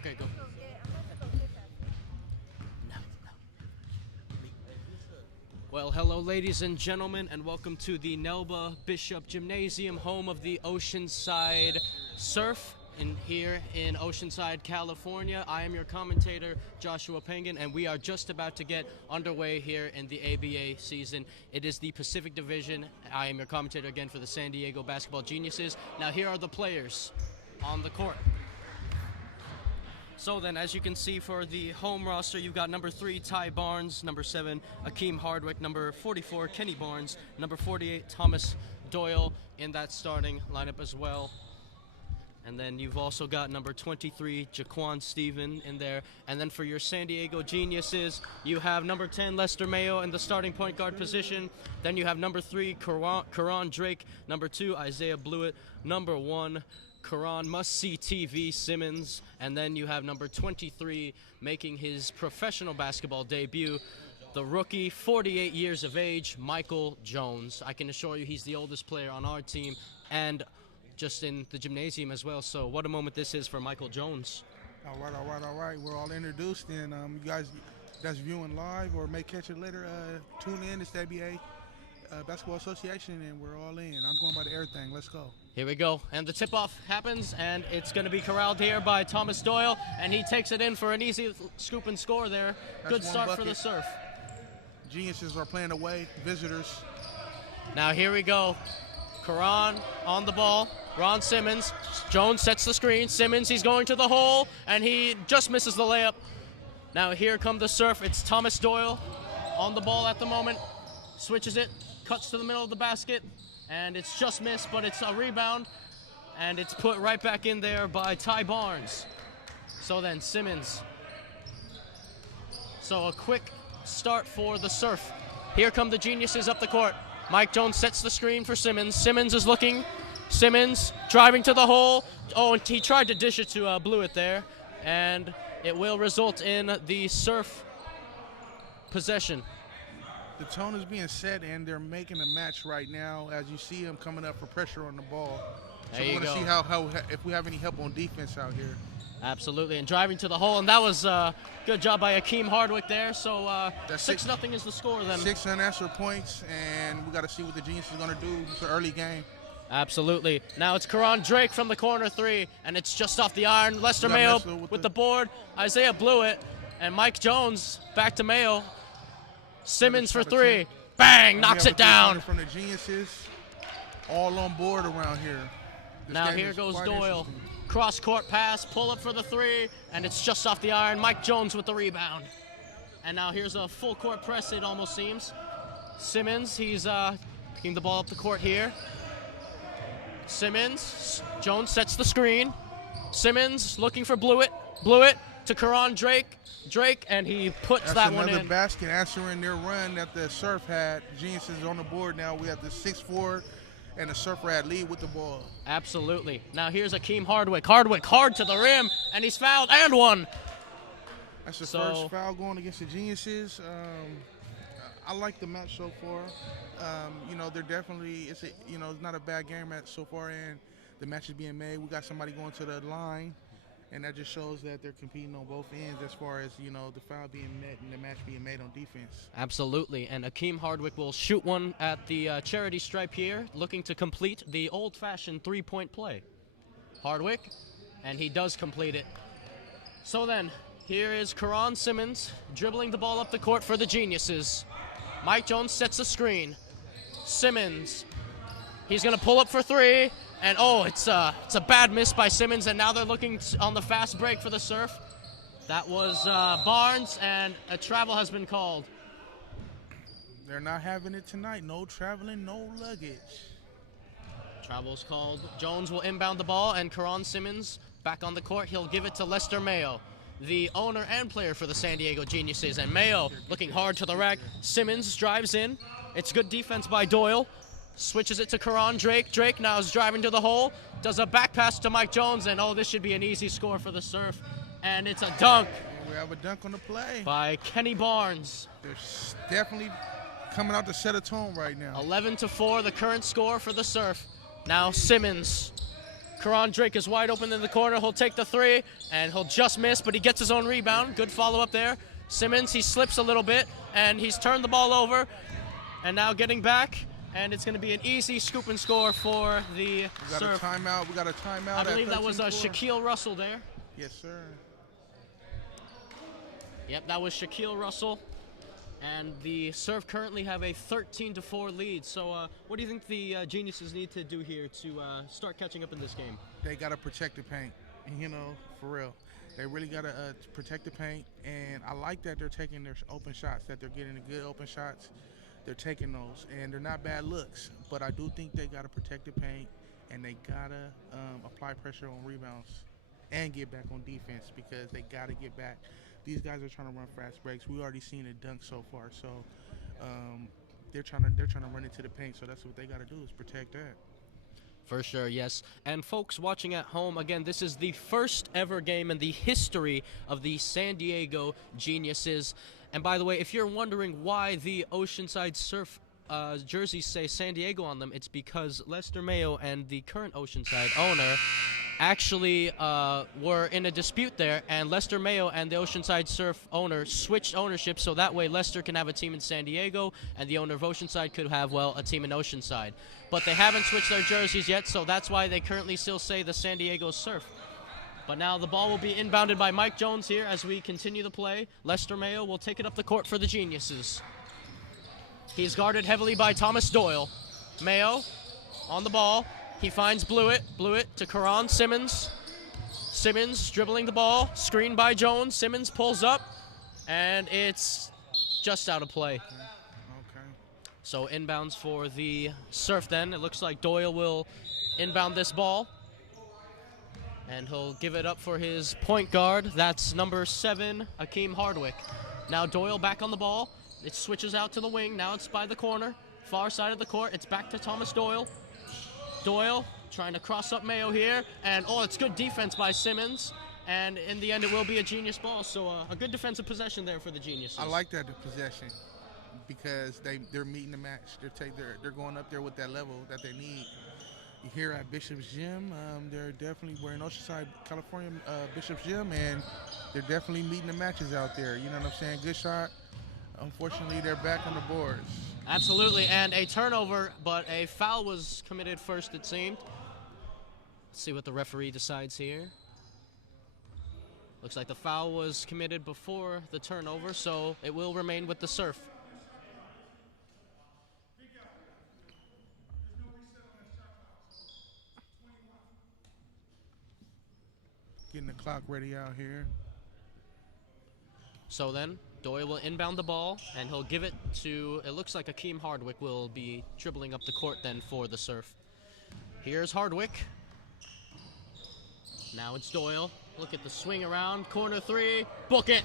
Okay, go. Well, hello, ladies and gentlemen, and welcome to the Nelba Bishop Gymnasium, home of the Oceanside Surf here in Oceanside, California. I am your commentator, Joshua Pangan, and we are just about to get underway here in the ABA season. It is the Pacific Division. I am your commentator again for the San Diego Basketball Geniuses. Now, here are the players on the court. So then, as you can see for the home roster, you've got number 3, Ty Barnes, number 7, Akeem Hardwick, number 44, Kenny Barnes, number 48, Thomas Doyle in that starting lineup as well. And then you've also got number 23, Jaquan Stephen in there. And then for your San Diego Geniuses, you have number 10, Lester Mayo in the starting point guard position. Then you have number 3, Karan Drake, number 2, Isaiah Blewett, number 1, Karan Must-See TV Simmons, and then you have number 23 making his professional basketball debut, the rookie, 48 years of age, Michael Jones. I can assure you he's the oldest player on our team and just in the gymnasium as well, so what a moment this is for Michael Jones. All right. We're all introduced, and you guys that's viewing live or may catch it later, tune in. It's the ABA Basketball Association, and we're all in. I'm going by the Airthang. Let's go. Here we go, and the tip-off happens, and it's going to be corralled here by Thomas Doyle, and he takes it in for an easy scoop and score there. Good start for the Surf. Geniuses are playing away, visitors. Now here we go. Karan on the ball. Ron Simmons. Jones sets the screen. Simmons, he's going to the hole, and he just misses the layup. Now here come the Surf. It's Thomas Doyle on the ball at the moment. Switches it, cuts to the middle of the basket, and it's just missed, but it's a rebound, and it's put right back in there by Ty Barnes. So then Simmons. So a quick start for the Surf. Here come the Geniuses up the court. Mike Jones sets the screen for Simmons. Simmons is looking. Simmons driving to the hole. Oh, and he tried to dish it to Blewett there, and it will result in the Surf possession. The tone is being set, and they're making a match right now as you see them coming up for pressure on the ball. So we want to see how if we have any help on defense out here. Absolutely, and driving to the hole, and that was a good job by Akeem Hardwick there. So 6-0 is the score then. 6 unanswered points, and we got to see what the Genius is going to do for early game. Absolutely. Now it's Karan Drake from the corner 3, and it's just off the iron. Lester Mayo with the board. Isaiah Blewett and Mike Jones back to Mayo. Simmons for 3. Bang! Knocks it down. From the Geniuses, all on board around here. Now here goes Doyle. Cross-court pass, pull up for the 3, and it's just off the iron. Mike Jones with the rebound. And now here's a full-court press, it almost seems. Simmons, he's picking the ball up the court here. Simmons, Jones sets the screen. Simmons looking for Blewett. Blewett to Karan Drake. And he puts that one in. Another basket answering their run that the Surf had. Geniuses on the board now. We have the 6-4 and the Surf Rad lead with the ball. Absolutely. Now here's Akeem Hardwick. Hardwick hard to the rim, and he's fouled and one. That's the first foul going against the Geniuses. I like the match so far. They're definitely it's not a bad game so far, and the match is being made. We got somebody going to the line. And that just shows that they're competing on both ends as far as, the foul being met and the match being made on defense. Absolutely. And Akeem Hardwick will shoot one at the charity stripe here, looking to complete the old-fashioned three-point play. Hardwick, and he does complete it. So then, here is Karan Simmons dribbling the ball up the court for the Geniuses. Mike Jones sets the screen. Simmons, he's going to pull up for 3. And it's a bad miss by Simmons, and now they're looking on the fast break for the Surf. That was Barnes, and a travel has been called. They're not having it tonight. No traveling, no luggage. Travel's called. Jones will inbound the ball, and Karan Simmons back on the court. He'll give it to Lester Mayo, the owner and player for the San Diego Geniuses. And Mayo looking hard to the rack. Simmons drives in. It's good defense by Doyle. Switches it to Karan Drake. Drake now is driving to the hole. Does a back pass to Mike Jones, and this should be an easy score for the Surf. And it's a dunk. We have a dunk on the play. By Kenny Barnes. They're definitely coming out to set a tone right now. 11-4, the current score for the Surf. Now Simmons Karan Drake is wide open in the corner. He'll take the three, and he'll just miss, but he gets his own rebound. Good follow-up there. Simmons, he slips a little bit, and he's turned the ball over. And now getting back, and it's going to be an easy scoop and score for the Surf. We got a timeout. I believe that was Shaquille Russell there. Yes, sir. Yep, that was Shaquille Russell. And the Surf currently have a 13-4 lead. So what do you think the Geniuses need to do here to start catching up in this game? They got to protect the paint, for real. They really got to protect the paint, and I like that they're taking their open shots, that they're getting the good open shots. They're taking those, and they're not bad looks, but I do think they got to protect the paint, and they got to apply pressure on rebounds and get back on defense because they got to get back. These guys are trying to run fast breaks. We already seen it dunk so far, so they're trying to run into the paint, so that's what they got to do is protect that. For sure, yes. And folks watching at home, again, this is the first ever game in the history of the San Diego Geniuses. And by the way, if you're wondering why the Oceanside Surf jerseys say San Diego on them, it's because Lester Mayo and the current Oceanside owner actually were in a dispute there, and Lester Mayo and the Oceanside Surf owner switched ownership so that way Lester can have a team in San Diego and the owner of Oceanside could have, well, a team in Oceanside. But they haven't switched their jerseys yet, so that's why they currently still say the San Diego Surf. But now the ball will be inbounded by Mike Jones here as we continue the play. Lester Mayo will take it up the court for the Geniuses. He's guarded heavily by Thomas Doyle. Mayo on the ball. He finds Blewett. Blewett to Karan Simmons. Simmons dribbling the ball. Screened by Jones. Simmons pulls up. And it's just out of play. Okay. So inbounds for the Surf then. It looks like Doyle will inbound this ball. And he'll give it up for his point guard. That's number 7, Akeem Hardwick. Now Doyle back on the ball. It switches out to the wing. Now it's by the corner. Far side of the court. It's back to Thomas Doyle. Doyle trying to cross up Mayo here. And, oh, it's good defense by Simmons. And in the end, it will be a Genius ball. So a good defensive possession there for the Geniuses. I like that, the possession, because they're meeting the match. They're going up there with that level that they need. Here at Bishop's Gym, we're in Oceanside, California, Bishop's Gym, and they're definitely meeting the matches out there. You know what I'm saying? Good shot. Unfortunately, they're back on the boards. Absolutely, and a turnover, but a foul was committed first, it seemed. Let's see what the referee decides here. Looks like the foul was committed before the turnover, so it will remain with the Surf. Getting the clock ready out here. So then, Doyle will inbound the ball, and he'll give it to, it looks like Akeem Hardwick will be dribbling up the court then for the Surf. Here's Hardwick. Now it's Doyle. Look at the swing around, corner three, book it.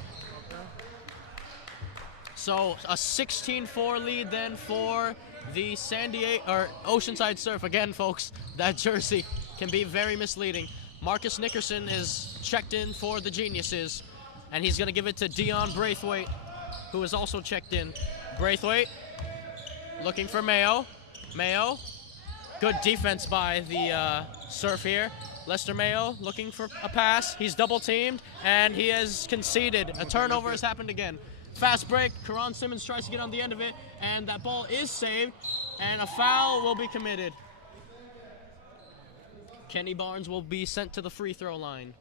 So a 16-4 lead then for the Oceanside Surf. Again, folks, that jersey can be very misleading. Marcus Nickerson is checked in for the Geniuses, and he's going to give it to Dion Braithwaite, who is also checked in. Braithwaite looking for Mayo. Mayo, good defense by the Surf here. Lester Mayo looking for a pass. He's double-teamed, and he has conceded. A turnover has happened again. Fast break. Karan Simmons tries to get on the end of it, and that ball is saved, and a foul will be committed. Kenny Barnes will be sent to the free throw line.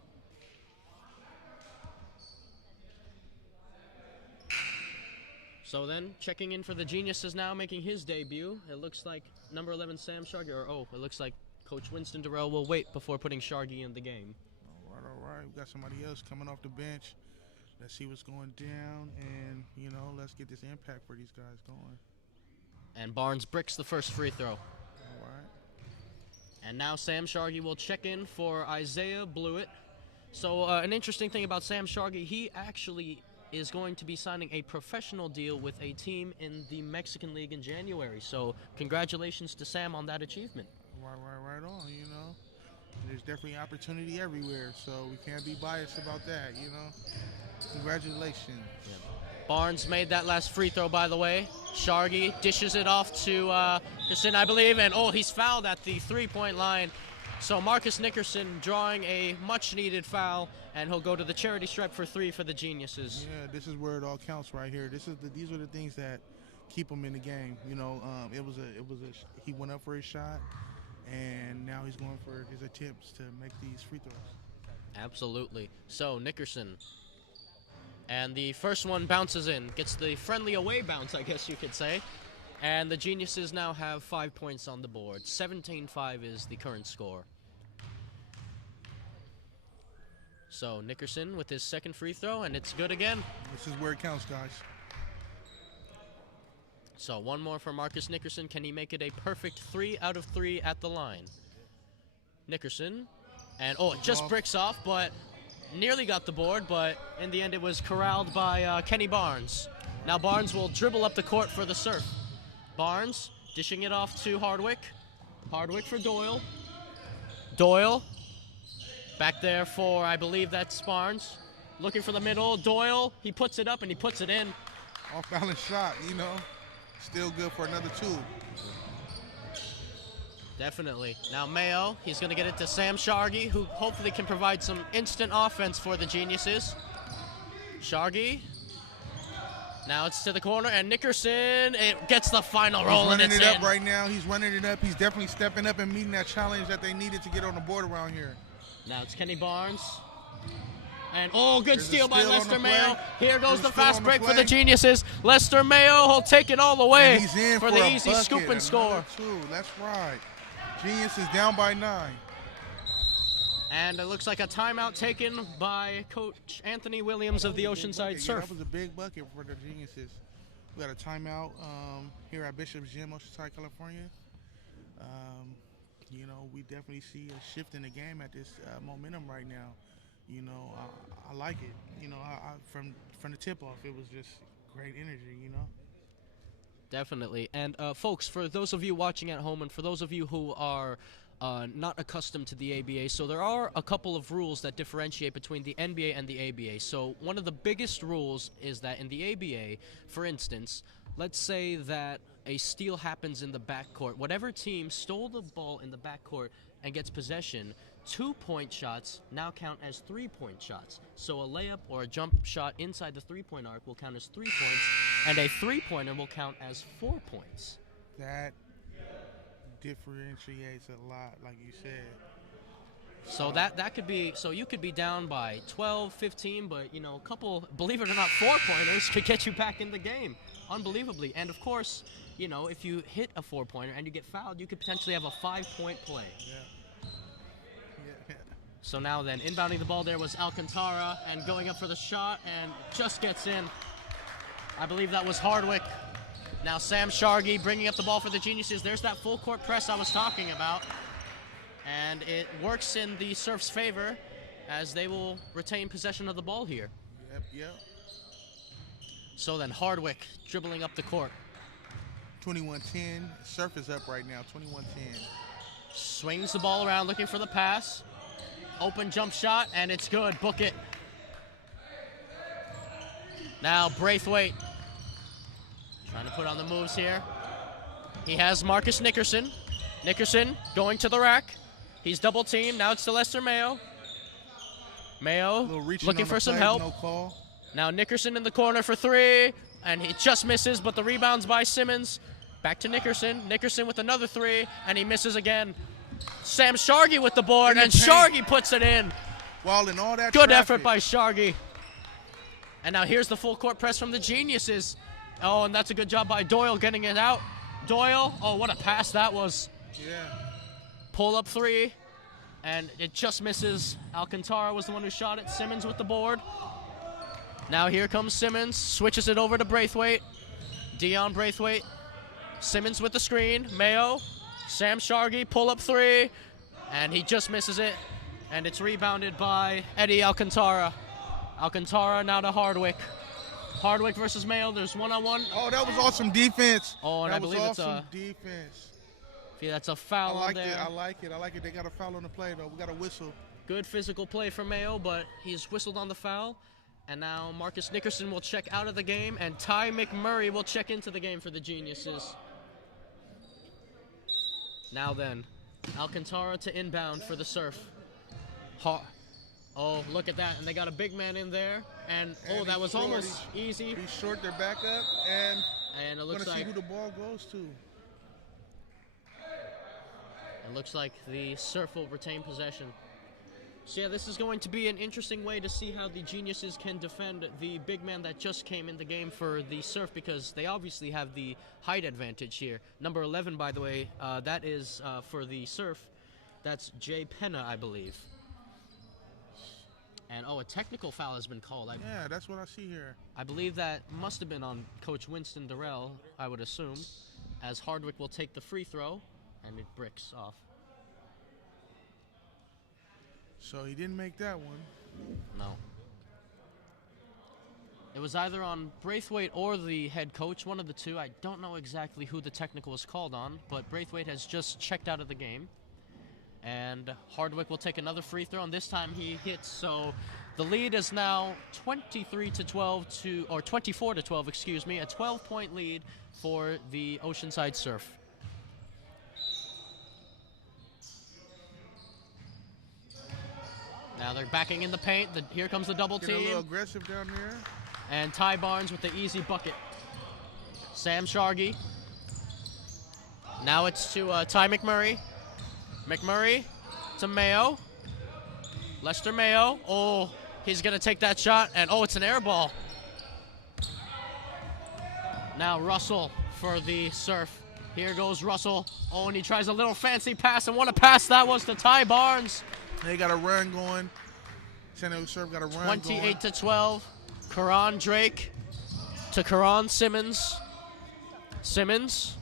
So then, checking in for the Geniuses now, making his debut. It looks like number 11, Sam Shargi, it looks like Coach Winston Durrell will wait before putting Shargi in the game. All right. We got somebody else coming off the bench. Let's see what's going down, and, let's get this impact for these guys going. And Barnes bricks the first free throw. All right. And now Sam Shargi will check in for Isaiah Blewett. So an interesting thing about Sam Shargi, he actually is going to be signing a professional deal with a team in the Mexican League in January. So congratulations to Sam on that achievement. Right on, There's definitely opportunity everywhere, so we can't be biased about that, Congratulations. Yeah. Barnes made that last free throw, by the way. Shargi dishes it off to Justin, I believe, and he's fouled at the three-point line. So Marcus Nickerson drawing a much-needed foul, and he'll go to the charity stripe for 3 for the Geniuses. Yeah, this is where it all counts right here. These are the things that keep him in the game. You know, he went up for his shot, and now he's going for his attempts to make these free throws. Absolutely. So Nickerson, and the first one bounces in, gets the friendly away bounce, I guess you could say. And the Geniuses now have 5 points on the board. 17-5 is the current score. So Nickerson with his second free throw, and it's good again. This is where it counts, guys. So one more for Marcus Nickerson. Can he make it a perfect 3 out of 3 at the line? Nickerson, and it just bricks off, but nearly got the board, but in the end it was corralled by Kenny Barnes. Now Barnes will dribble up the court for the Surf. Barnes dishing it off to Hardwick. Hardwick for Doyle. Doyle back there for, I believe that's Barnes. Looking for the middle. Doyle, he puts it up and he puts it in. Off balance shot, you know. Still good for another 2. Definitely. Now Mayo, he's going to get it to Sam Shargi, who hopefully can provide some instant offense for the Geniuses. Shargi. Now it's to the corner, and Nickerson, it gets the final roll, and it's in. He's running it up right now. He's running it up. He's definitely stepping up and meeting that challenge that they needed to get on the board around here. Now it's Kenny Barnes. And, good steal by steal Lester Mayo. Here goes the steal fast on the break for play. the Geniuses. Lester Mayo will take it all the way And he's in for the a easy bucket. scoop and score. Another 2. That's right. Genius is down by 9. And it looks like a timeout taken by Coach Anthony Williams of the Oceanside Surf. That was a big bucket for the Geniuses. We got a timeout here at Bishop's Gym, Oceanside, California. You know, we definitely see a shift in the game at this momentum right now. You know, I like it. You know, from the tip-off, it was just great energy, you know. Definitely. And, folks, for those of you watching at home and for those of you who are not accustomed to the ABA, so there are a couple of rules that differentiate between the NBA and the ABA. So one of the biggest rules is that in the ABA, for instance, let's say that a steal happens in the backcourt. Whatever team stole the ball in the backcourt and gets possession, 2-point shots now count as 3-point shots. So a layup or a jump shot inside the 3-point arc will count as 3 points, and a 3-pointer will count as 4 points. That differentiates a lot, like you said. So that could be, so you could be down by 12, 15, but, you know, a couple, believe it or not, 4-pointers could get you back in the game, unbelievably. And, of course, you know, if you hit a 4-pointer and you get fouled, you could potentially have a 5-point play. Yeah. So now then, inbounding the ball there was Alcantara, and going up for the shot, and just gets in. I believe that was Hardwick. Now Sam Shargi bringing up the ball for the Geniuses. There's that full court press I was talking about. And it works in the Surf's favor as they will retain possession of the ball here. Yep. So then Hardwick dribbling up the court. 21-10. Surf is up right now, 21-10. Swings the ball around looking for the pass. Open jump shot, and it's good. Book it. Now Braithwaite trying to put on the moves here. He has Marcus Nickerson. Nickerson going to the rack. He's double teamed. Now it's to Lester Mayo. Mayo looking for some help. No call. Now Nickerson in the corner for 3, and he just misses, but the rebound's by Simmons. Back to Nickerson. Nickerson with another 3, and he misses again. Sam Shargi with the board, and Shargi puts it in. While in all that good traffic. effort by Shargi. And now here's the full court press from the Geniuses. Oh, and that's a good job by Doyle getting it out. Doyle, what a pass that was. Yeah. Pull up 3, and it just misses. Alcantara was the one who shot it. Simmons with the board. Now here comes Simmons, switches it over to Braithwaite. Dion Braithwaite. Simmons with the screen. Mayo. Sam Shargi, pull up 3, and he just misses it. And it's rebounded by Eddie Alcantara. Alcantara now to Hardwick. Hardwick versus Mayo. There's one-on-one. Oh, that was awesome defense. Oh, and that I believe was it's awesome defense. That's a foul on there. I like it. They got a foul on the play, though. We got a whistle. Good physical play from Mayo, but he's whistled on the foul. And now Marcus Nickerson will check out of the game, and Ty McMurray will check into the game for the Geniuses. Now then, Alcantara to inbound for the serve. Oh, look at that. And they got a big man in there. And oh, that was short. almost easy. He's short, they're back up, and it looks gonna like see who the ball goes to. It looks like the Surf will retain possession. So yeah, this is going to be an interesting way to see how the Geniuses can defend the big man that just came in the game for the Surf, because they obviously have the height advantage here. Number 11, by the way, that is for the Surf. That's Jay Penna, I believe. And oh, a technical foul has been called. Yeah, that's what I see here. I believe that must have been on Coach Winston Durrell, I would assume, as Hardwick will take the free throw, and it bricks off. So he didn't make that one. No. It was either on Braithwaite or the head coach, one of the two. I don't know exactly who the technical was called on, but Braithwaite has just checked out of the game. And Hardwick will take another free throw, and this time he hits. So the lead is now 23-12 or 24-12, excuse me, a 12-point lead for the Oceanside Surf. Now they're backing in the paint. Here comes the double team. A little aggressive down there. And Ty Barnes with the easy bucket. Sam Shargi. Now it's to Ty McMurray. McMurray to Mayo. Lester Mayo. Oh, he's going to take that shot. And oh, it's an air ball. Now Russell for the Surf. Here goes Russell. Oh, and he tries a little fancy pass. And what a pass that was to Ty Barnes. They got a run going. San Diego Surf got a run 28-12. Karan Drake to Karan Simmons. Simmons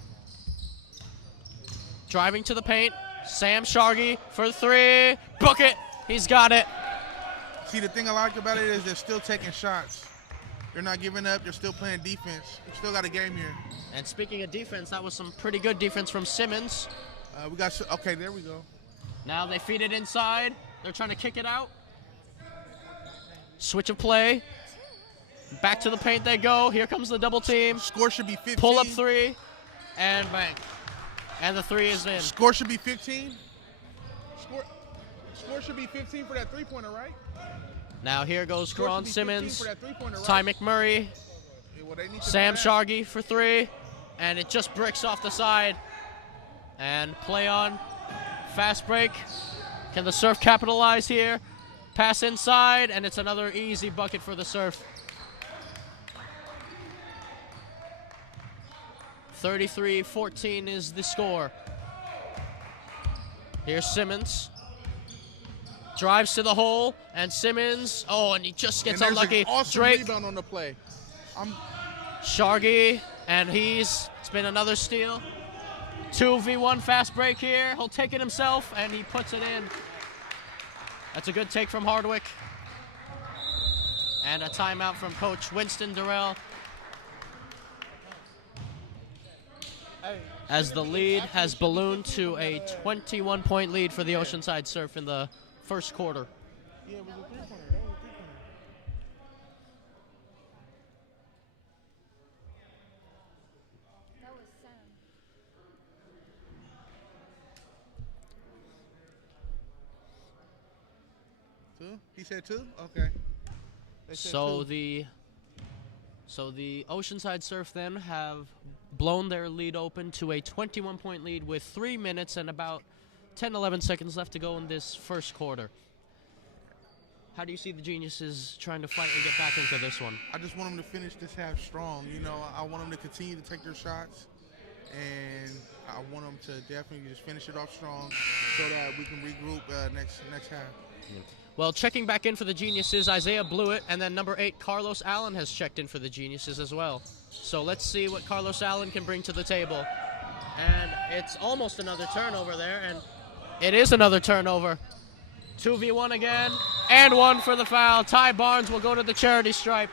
driving to the paint. Sam Shargi for the three. Book it. He's got it. See, the thing I like about it is they're still taking shots. They're not giving up. They're still playing defense. We still got a game here. And speaking of defense, that was some pretty good defense from Simmons. Okay, there we go. Now they feed it inside. They're trying to kick it out. Switch of play. Back to the paint they go. Here comes the double team. Score should be 15. Pull up three. And bang. And the three is in. Score should be 15. Score should be 15 for that three-pointer, right? Now here goes Karan Simmons. Right? Ty McMurray. Sam Shargi for three. And it just bricks off the side. And play on. Fast break. Can the Surf capitalize here? Pass inside, and it's another easy bucket for the Surf. 33-14 is the score. Here's Simmons. Drives to the hole, and Simmons, oh, and he just gets unlucky. An awesome Drake. Rebound on the play. Shargi, and it's been another steal. 2v1 fast break here. He'll take it himself, and he puts it in. That's a good take from Hardwick. And a timeout from Coach Winston Durrell. As the lead has ballooned to a 21-point lead for the Oceanside Surf in the first quarter. Yeah, it was a three-pointer. That was Sam. Two? He said two? Okay. So the Oceanside Surf then have blown their lead open to a 21-point lead with 3 minutes and about 10-11 seconds left to go in this first quarter. How do you see the Geniuses trying to fight and get back into this one? I just want them to finish this half strong. You know, I want them to continue to take their shots, and I want them to definitely just finish it off strong so that we can regroup next half. Well, checking back in for the Geniuses, Isaiah Blewett, and then number 8, Carlos Allen, has checked in for the Geniuses as well. So let's see what Carlos Allen can bring to the table. And it's almost another turnover there, and it is another turnover. 2v1 again, and one for the foul. Ty Barnes will go to the charity stripe.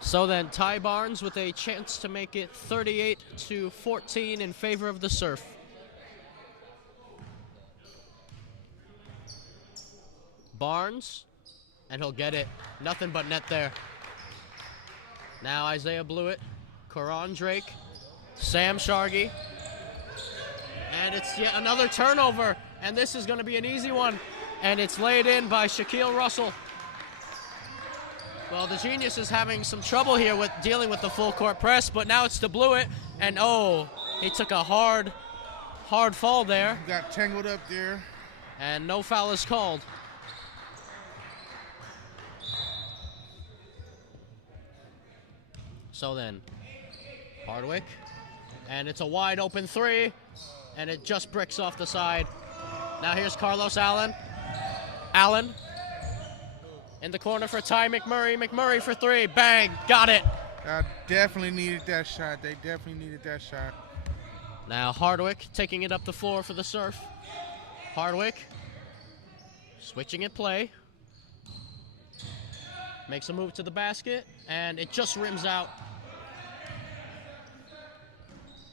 So then Ty Barnes with a chance to make it 38-14 in favor of the Surf. Barnes, and he'll get it. Nothing but net there. Now Isaiah Blewett, Karan Drake, Sam Shargi. And it's yet another turnover. And this is going to be an easy one. And it's laid in by Shaquille Russell. Well, the Genius is having some trouble here with dealing with the full court press, but now it's to Blewett. And oh, he took a hard fall there. Got tangled up there. And no foul is called. So then, Hardwick, and it's a wide open three, and it just bricks off the side. Now here's Carlos Allen. Allen in the corner for Ty McMurray. McMurray for three, bang, got it. I definitely needed that shot. They definitely needed that shot. Now Hardwick taking it up the floor for the Surf. Hardwick switching at play. Makes a move to the basket, and it just rims out.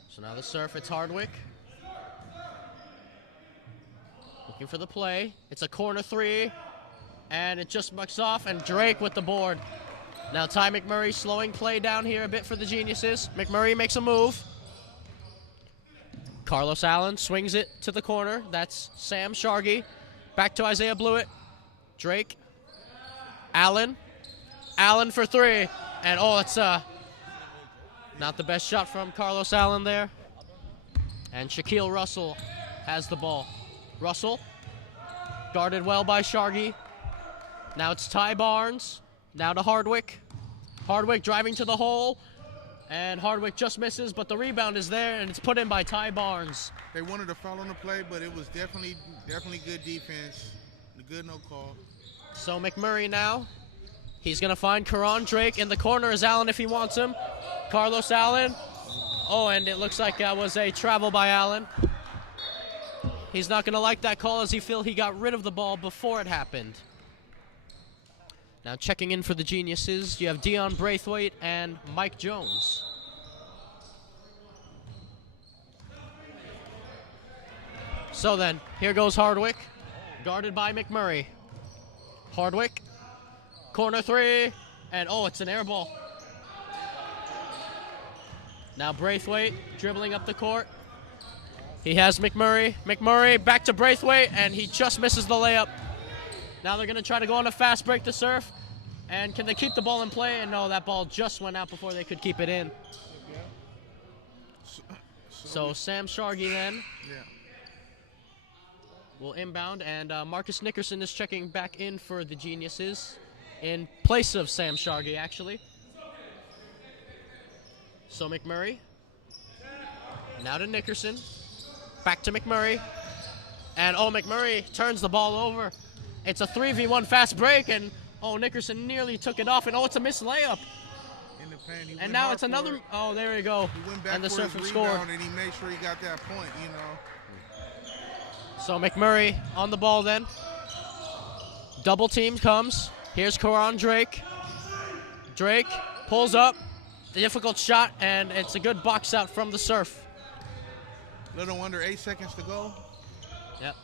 So now the Surf, it's Hardwick. Looking for the play. It's a corner three, and it just bucks off, and Drake with the board. Now Ty McMurray slowing play down here a bit for the Geniuses. McMurray makes a move. Carlos Allen swings it to the corner. That's Sam Shargi. Back to Isaiah Blewett. Drake. Allen. Allen for three. And oh, it's not the best shot from Carlos Allen there. And Shaquille Russell has the ball. Russell, guarded well by Shargi. Now it's Ty Barnes. Now to Hardwick. Hardwick driving to the hole. And Hardwick just misses, but the rebound is there, and it's put in by Ty Barnes. They wanted a foul on the play, but it was definitely good defense. Good no call. So McMurray now. He's going to find Karan Drake. In the corner is Allen if he wants him. Carlos Allen. Oh, and it looks like that was a travel by Allen. He's not going to like that call as he feels he got rid of the ball before it happened. Now checking in for the Geniuses, you have Dion Braithwaite and Mike Jones. So then, here goes Hardwick, guarded by McMurray. Hardwick, corner three, and oh, it's an air ball. Now Braithwaite dribbling up the court. He has McMurray. McMurray back to Braithwaite, and he just misses the layup. Now they're going to try to go on a fast break to Surf. And can they keep the ball in play? And no, that ball just went out before they could keep it in. So Sam Shargi then will inbound. And Marcus Nickerson is checking back in for the Geniuses in place of Sam Shargi, actually. So McMurray. Now to Nickerson. Back to McMurray. And oh, McMurray turns the ball over. It's a 3v1 fast break, and oh, Nickerson nearly took it off, and oh, it's a missed layup. In the paint, and now it's another. Oh, there you go. He went back and the for Surfer his scored. rebound, and he made sure he got that point. You know. So McMurray on the ball then. Double team comes. Here's Karan Drake. Drake pulls up. Difficult shot, and it's a good box out from the Surf. Little under 8 seconds to go. Yep.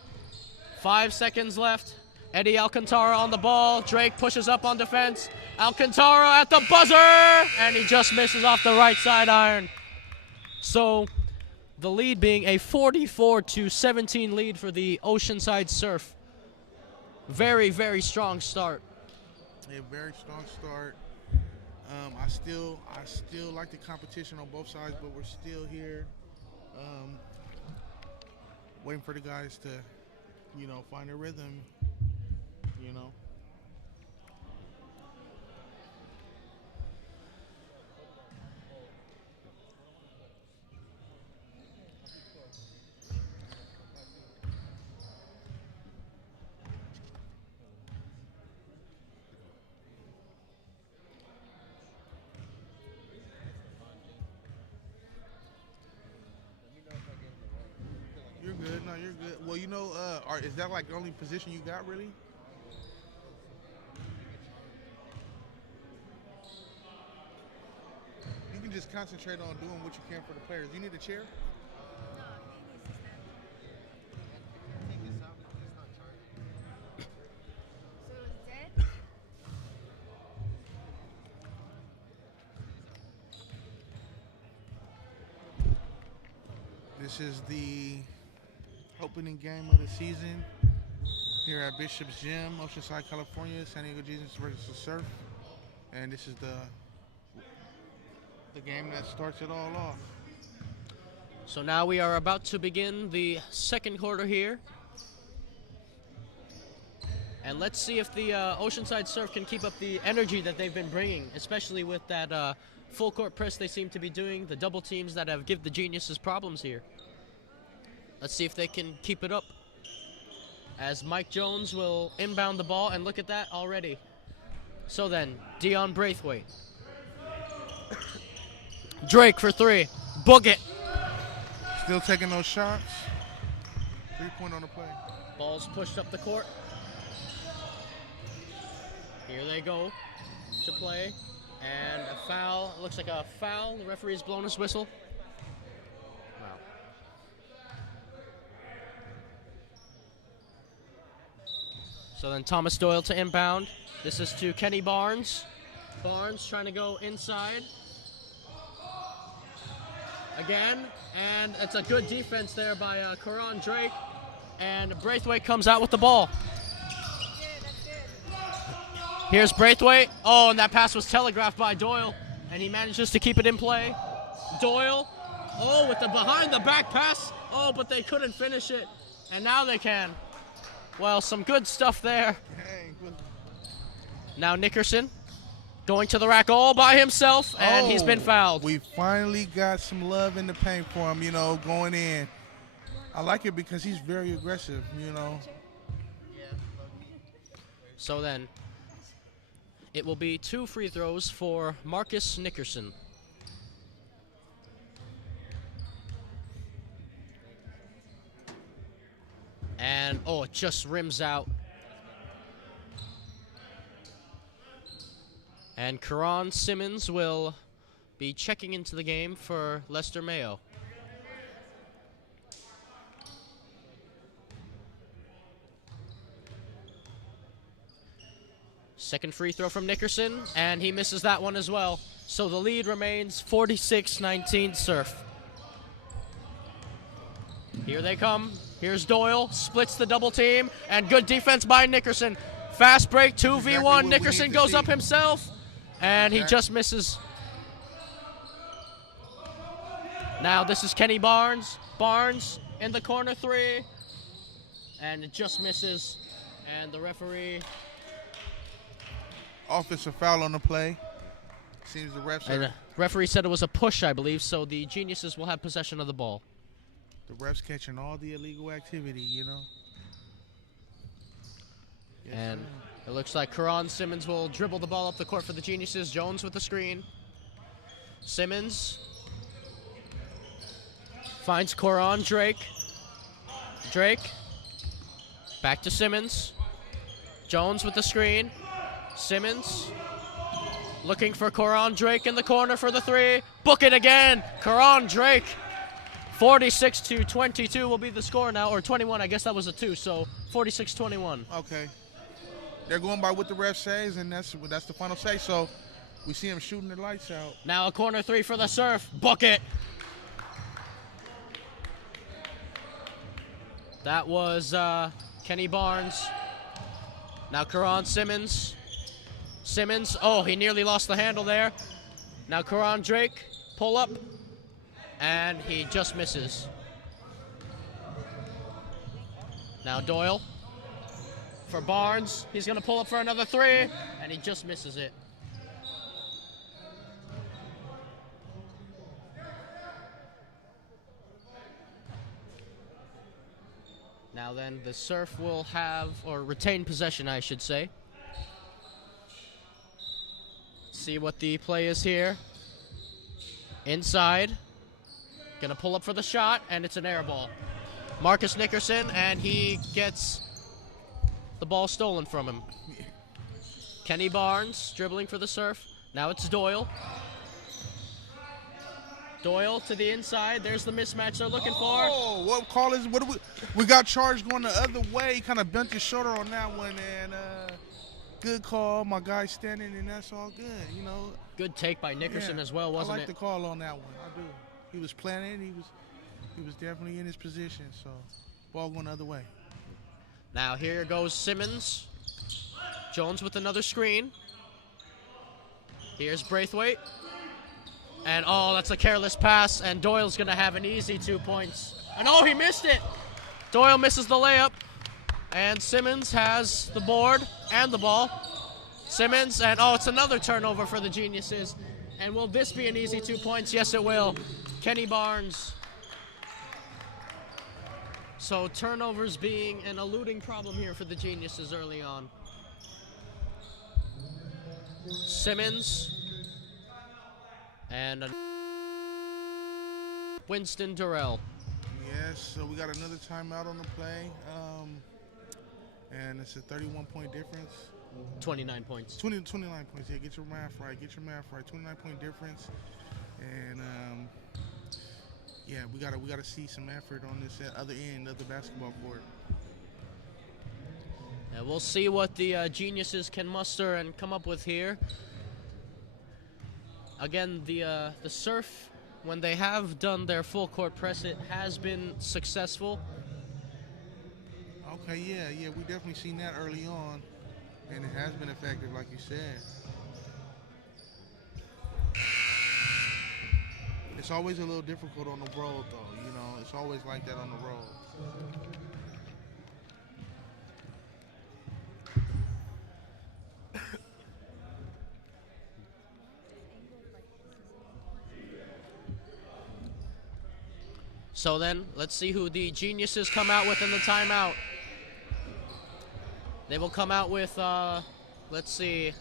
5 seconds left. Eddie Alcantara on the ball. Drake pushes up on defense. Alcantara at the buzzer, and he just misses off the right side iron. So the lead being a 44-17 lead for the Oceanside Surf. Very, very strong start. A very strong start. I still like the competition on both sides, but we're still here, waiting for the guys to, you know, find a rhythm. You know. You're good. No, you're good. Well, you know, is that like the only position you got, really? You can just concentrate on doing what you can for the players. You need a chair? This is the opening game of the season here at Bishop's Gym, Oceanside, California. San Diego Jesus versus Surf, and this is the game that starts it all off. So now we are about to begin the second quarter here. And let's see if the Oceanside Surf can keep up the energy that they've been bringing, especially with that full court press they seem to be doing, the double teams that have given the Geniuses problems here. Let's see if they can keep it up. As Mike Jones will inbound the ball, and look at that already. So then, Dion Braithwaite. Drake for three. Book it. Still taking those shots. 3-point on the play. Ball's pushed up the court. Here they go to play. And a foul. Looks like a foul. The referee's blown his whistle. Wow. So then Thomas Doyle to inbound. This is to Kenny Barnes. Barnes trying to go inside. Again, and it's a good defense there by Karan Drake, and Braithwaite comes out with the ball. Here's Braithwaite. Oh, and that pass was telegraphed by Doyle, and he manages to keep it in play. Doyle, oh, with the behind the back pass. Oh, but they couldn't finish it, and now they can. Well, some good stuff there. Now Nickerson. Going to the rack all by himself, and he's been fouled. We finally got some love in the paint for him, going in. I like it because he's very aggressive, So then, it will be 2 free throws for Marcus Nickerson. And, it just rims out. And Karan Simmons will be checking into the game for Lester Mayo. Second free throw from Nickerson, and he misses that one as well. So the lead remains 46-19 Surf. Here they come. Here's Doyle, splits the double team, and good defense by Nickerson. Fast break, 2v1, Nickerson goes up himself. And he just misses. Now this is Kenny Barnes. Barnes in the corner 3. And it just misses. And the referee. Offensive foul on the play. Seems the refs and the referee said it was a push, I believe, so the Geniuses will have possession of the ball. The refs catching all the illegal activity, Yes, and it looks like Karan Simmons will dribble the ball up the court for the Geniuses. Jones with the screen. Simmons finds Karan Drake. Drake back to Simmons. Jones with the screen. Simmons looking for Karan Drake in the corner for the 3. Book it again. Karan Drake. 46-22 will be the score now, or 21. I guess that was a 2, so 46-21. Okay. They're going by what the ref says, and that's the final say. So we see him shooting the lights out. Now a corner 3 for the Surf. Bucket. That was Kenny Barnes. Now Karan Simmons. Simmons. Oh, he nearly lost the handle there. Now Karan Drake. Pull up. And he just misses. Now Doyle. For Barnes, he's going to pull up for another 3, and he just misses it. Now then, the Surf will have, or retain possession, I should say. See what the play is here. Inside. Going to pull up for the shot, and it's an air ball. Marcus Nickerson, and he gets the ball stolen from him. Kenny Barnes dribbling for the Surf. Now it's Doyle. Doyle to the inside. There's the mismatch they're looking for. Oh, what call is? What do we got charged going the other way. He kind of bent his shoulder on that one, and good call. My guy's standing, and that's all good. Good take by Nickerson as well, wasn't it? I like the call on that one. I do. He was planning. He He was definitely in his position, so ball going the other way. Now here goes Simmons. Jones with another screen. Here's Braithwaite. And oh, that's a careless pass, and Doyle's gonna have an easy 2 points. And oh, he missed it! Doyle misses the layup, and Simmons has the board and the ball. Simmons, and oh, it's another turnover for the Geniuses. And will this be an easy 2 points? Yes, it will. Kenny Barnes. So turnovers being an eluding problem here for the Geniuses early on. Simmons. And Winston Durrell. Yes, so we got another timeout on the play. And it's a 31-point difference. 29 points. 29 points, yeah, get your math right. 29-point difference. And yeah, we gotta see some effort on this other end of the basketball court. And we'll see what the Geniuses can muster and come up with here. Again, the Surf, when they have done their full court press, it has been successful. Okay, yeah, we definitely seen that early on, and it has been effective, like you said. It's always a little difficult on the road, though. You know, it's always like that on the road. So then, let's see who the Geniuses come out with in the timeout. They will come out with, let's see,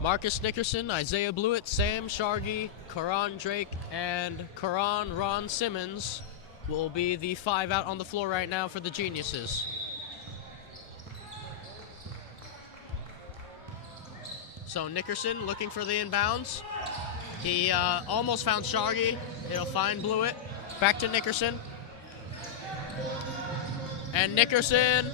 Marcus Nickerson, Isaiah Blewett, Sam Shargi, Karan Drake, and Karan Ron Simmons will be the 5 out on the floor right now for the Geniuses. So Nickerson looking for the inbounds. He almost found Shargi. He'll find Blewett. Back to Nickerson. And Nickerson.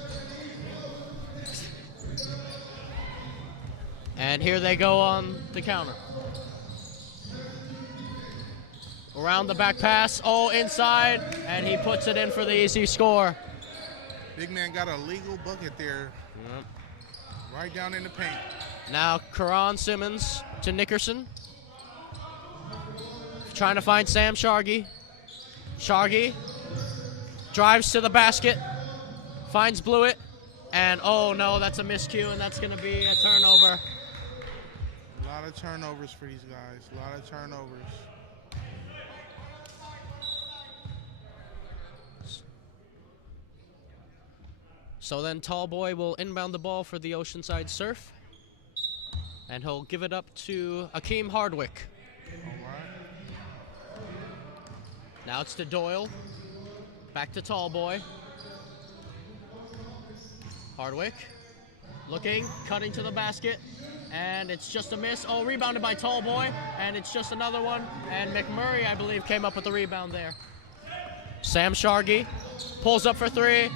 And here they go on the counter. Around the back pass. Oh, inside. And he puts it in for the easy score. Big man got a legal bucket there. Yep. Right down in the paint. Now Karan Simmons to Nickerson. Trying to find Sam Shargi. Shargi drives to the basket, finds Blewett, and oh no, that's a miscue, and that's going to be a turnover. A lot of turnovers for these guys, a lot of turnovers. So then Tallboy will inbound the ball for the Oceanside Surf, and he'll give it up to Akeem Hardwick. All right. Now it's to Doyle. Back to Tallboy. Hardwick. Looking, cutting to the basket. And it's just a miss. Oh, rebounded by Tallboy. And it's just another one. And McMurray, I believe, came up with the rebound there. Sam Shargi pulls up for 3.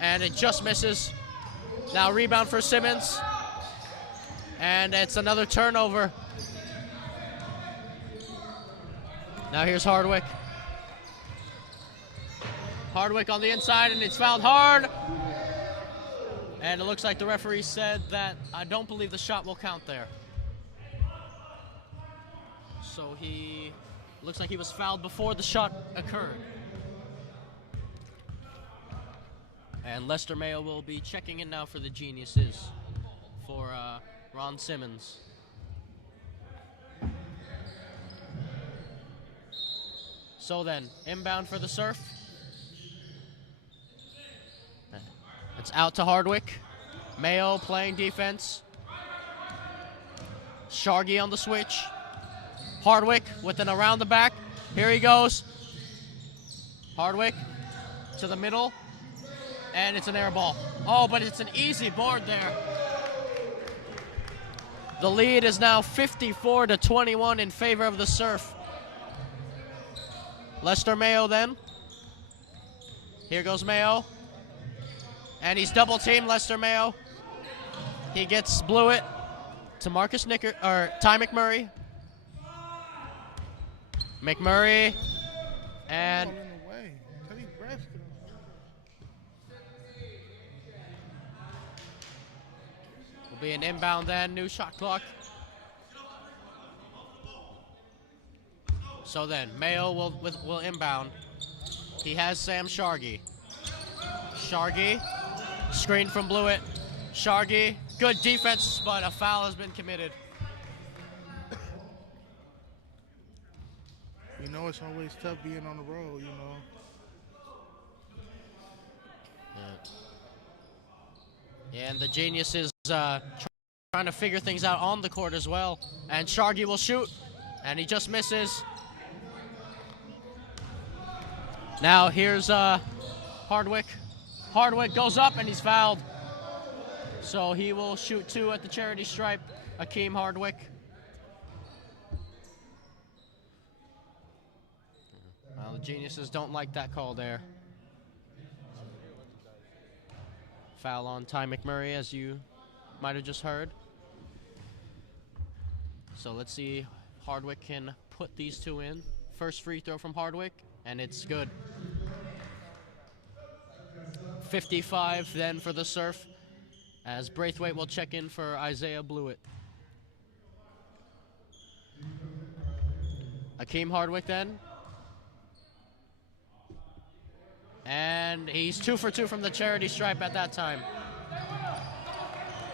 And it just misses. Now rebound for Simmons. And it's another turnover. Now here's Hardwick. Hardwick on the inside, and it's fouled hard. And it looks like the referee said that I don't believe the shot will count there. So he looks like he was fouled before the shot occurred. And Lester Mayo will be checking in now for the Geniuses for Ron Simmons. So then, inbound for the Surf. It's out to Hardwick. Mayo playing defense. Shargi on the switch. Hardwick with an around the back. Here he goes. Hardwick to the middle. And it's an air ball. Oh, but it's an easy board there. The lead is now 54-21 in favor of the Surf. Lester Mayo then. Here goes Mayo. And he's double teamed, Lester Mayo. He gets Blewett to Ty McMurray. McMurray And in the way. Teddy Braskin. will be an inbound then, new shot clock. So then, Mayo will inbound. He has Sam Shargi. Shargi, screen from Blewett. Shargi, good defense, but a foul has been committed. You know it's always tough being on the road, you know. Yeah, and the Genius is trying to figure things out on the court as well. And Shargi will shoot, and he just misses. Now here's Hardwick. Hardwick goes up, and he's fouled. So he will shoot 2 at the charity stripe, Akeem Hardwick. Well, the Geniuses don't like that call there. Foul on Ty McMurray, as you might have just heard. So let's see, Hardwick can put these 2 in. First free throw from Hardwick, and it's good. 55 then for the Surf, as Braithwaite will check in for Isaiah Blewett. Akeem Hardwick then. And he's 2 for 2 from the charity stripe at that time.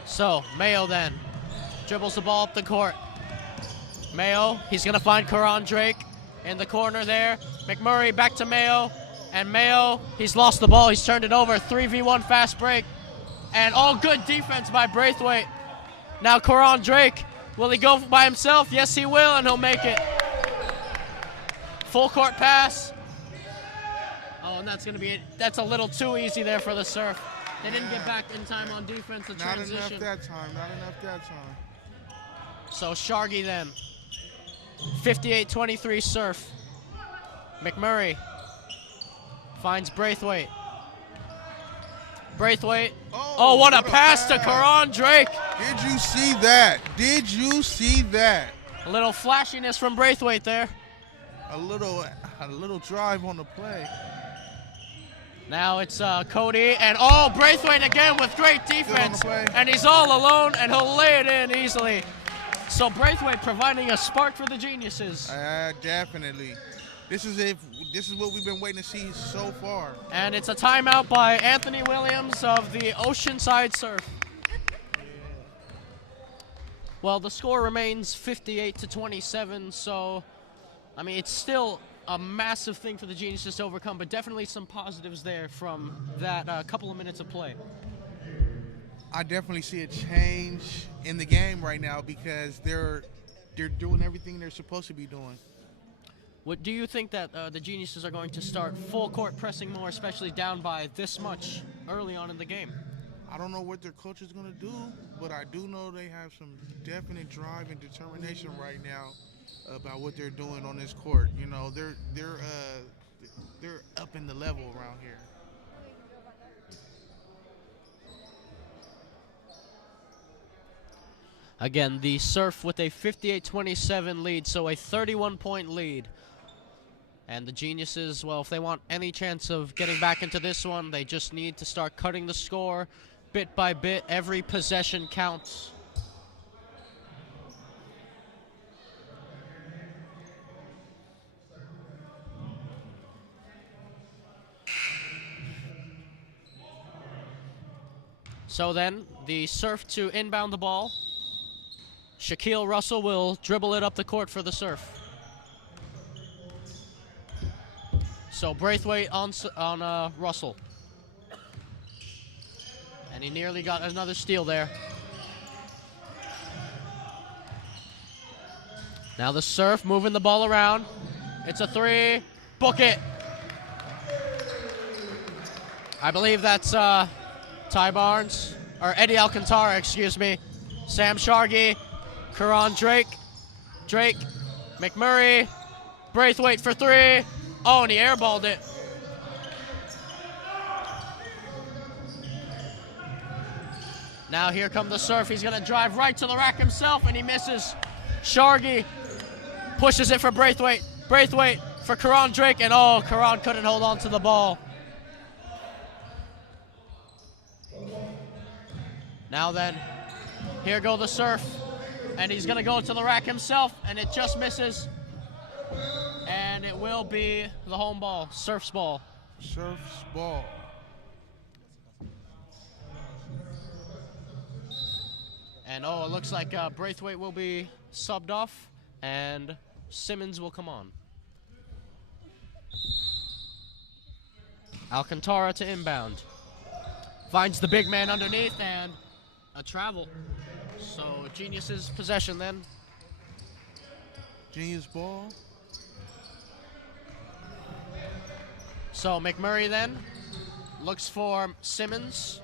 So, Mayo then dribbles the ball up the court. Mayo, he's gonna find Karan Drake in the corner there. McMurray back to Mayo. And Mayo, he's lost the ball. He's turned it over. 3v1 fast break. And all good defense by Braithwaite. Now Karan Drake, will he go by himself? Yes, he will, and he'll make it. Full court pass. Oh, and that's a little too easy there for the Surf. They didn't get back in time on defense to transition. Not enough that time, not enough that time. So Shargi then. 58-23 Surf. McMurray finds Braithwaite. Braithwaite. Oh, what a pass to Karan Drake. Did you see that? Did you see that? A little flashiness from Braithwaite there. A little drive on the play. Now it's Cody, and Braithwaite again with great defense. And he's all alone, and he'll lay it in easily. So Braithwaite providing a spark for the Geniuses. Definitely. This is what we've been waiting to see so far. And it's a timeout by Anthony Williams of the Oceanside Surf. Well, the score remains 58-27, so, I mean, it's still a massive thing for the Geniuses to overcome, but definitely some positives there from that couple of minutes of play. I definitely see a change in the game right now because they're doing everything they're supposed to be doing. What do you think that the Geniuses are going to start full court pressing more, especially down by this much early on in the game? I don't know what their coach is going to do, but I do know they have some definite drive and determination right now about what they're doing on this court. You know, they're up in the level around here. Again, the Surf with a 58-27 lead, so a 31-point lead. And the Geniuses, well, if they want any chance of getting back into this one, they just need to start cutting the score bit by bit. Every possession counts. So then, the Surf to inbound the ball. Shaquille Russell will dribble it up the court for the Surf. So Braithwaite on Russell. And he nearly got another steal there. Now the Surf moving the ball around. It's a 3. Book it. I believe that's Ty Barnes, or Eddie Alcantara, excuse me. Sam Shargi, Karan Drake, McMurray, Braithwaite for 3. Oh, and he airballed it. Now here come the Surf. He's going to drive right to the rack himself, and he misses. Shargi pushes it for Braithwaite. Braithwaite for Karan Drake, and oh, Karan couldn't hold on to the ball. Now then, here go the serve, and he's gonna go to the rack himself, and it just misses. And it will be the home ball, Surf's ball. Surf's ball. And oh, it looks like Braithwaite will be subbed off, and Simmons will come on. Alcantara to inbound. Finds the big man underneath, and a travel. So Genius's possession then. Genius ball. So McMurray then looks for Simmons.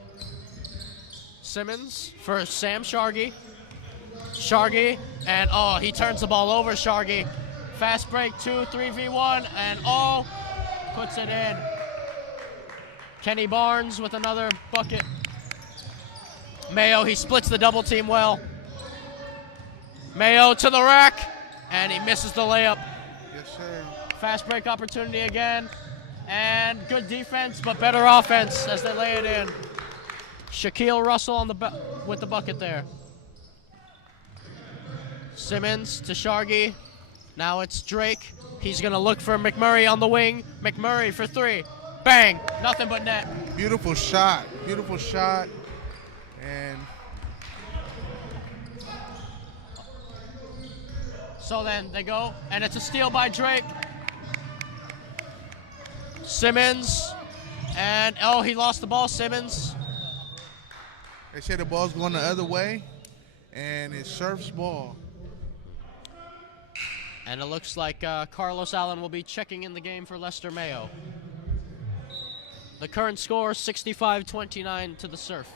Simmons for Sam Shargi. Shargi, and oh, he turns the ball over, Shargi. Fast break, 2, 3v1, and oh, puts it in. Kenny Barnes with another bucket. Mayo, he splits the double team well. Mayo to the rack, and he misses the layup. Yes, sir. Fast break opportunity again, and good defense, but better offense as they lay it in. Shaquille Russell on with the bucket there. Simmons to Shargi. Now it's Drake. He's gonna look for McMurray on the wing. McMurray for 3. Bang! Nothing but net. Beautiful shot. Beautiful shot. And so then they go, and it's a steal by Drake. Simmons, and oh, he lost the ball, Simmons. they say the ball's going the other way, and it's Surf's ball. And it looks like Carlos Allen will be checking in the game for Lester Mayo. The current score, 65-29 to the Surf.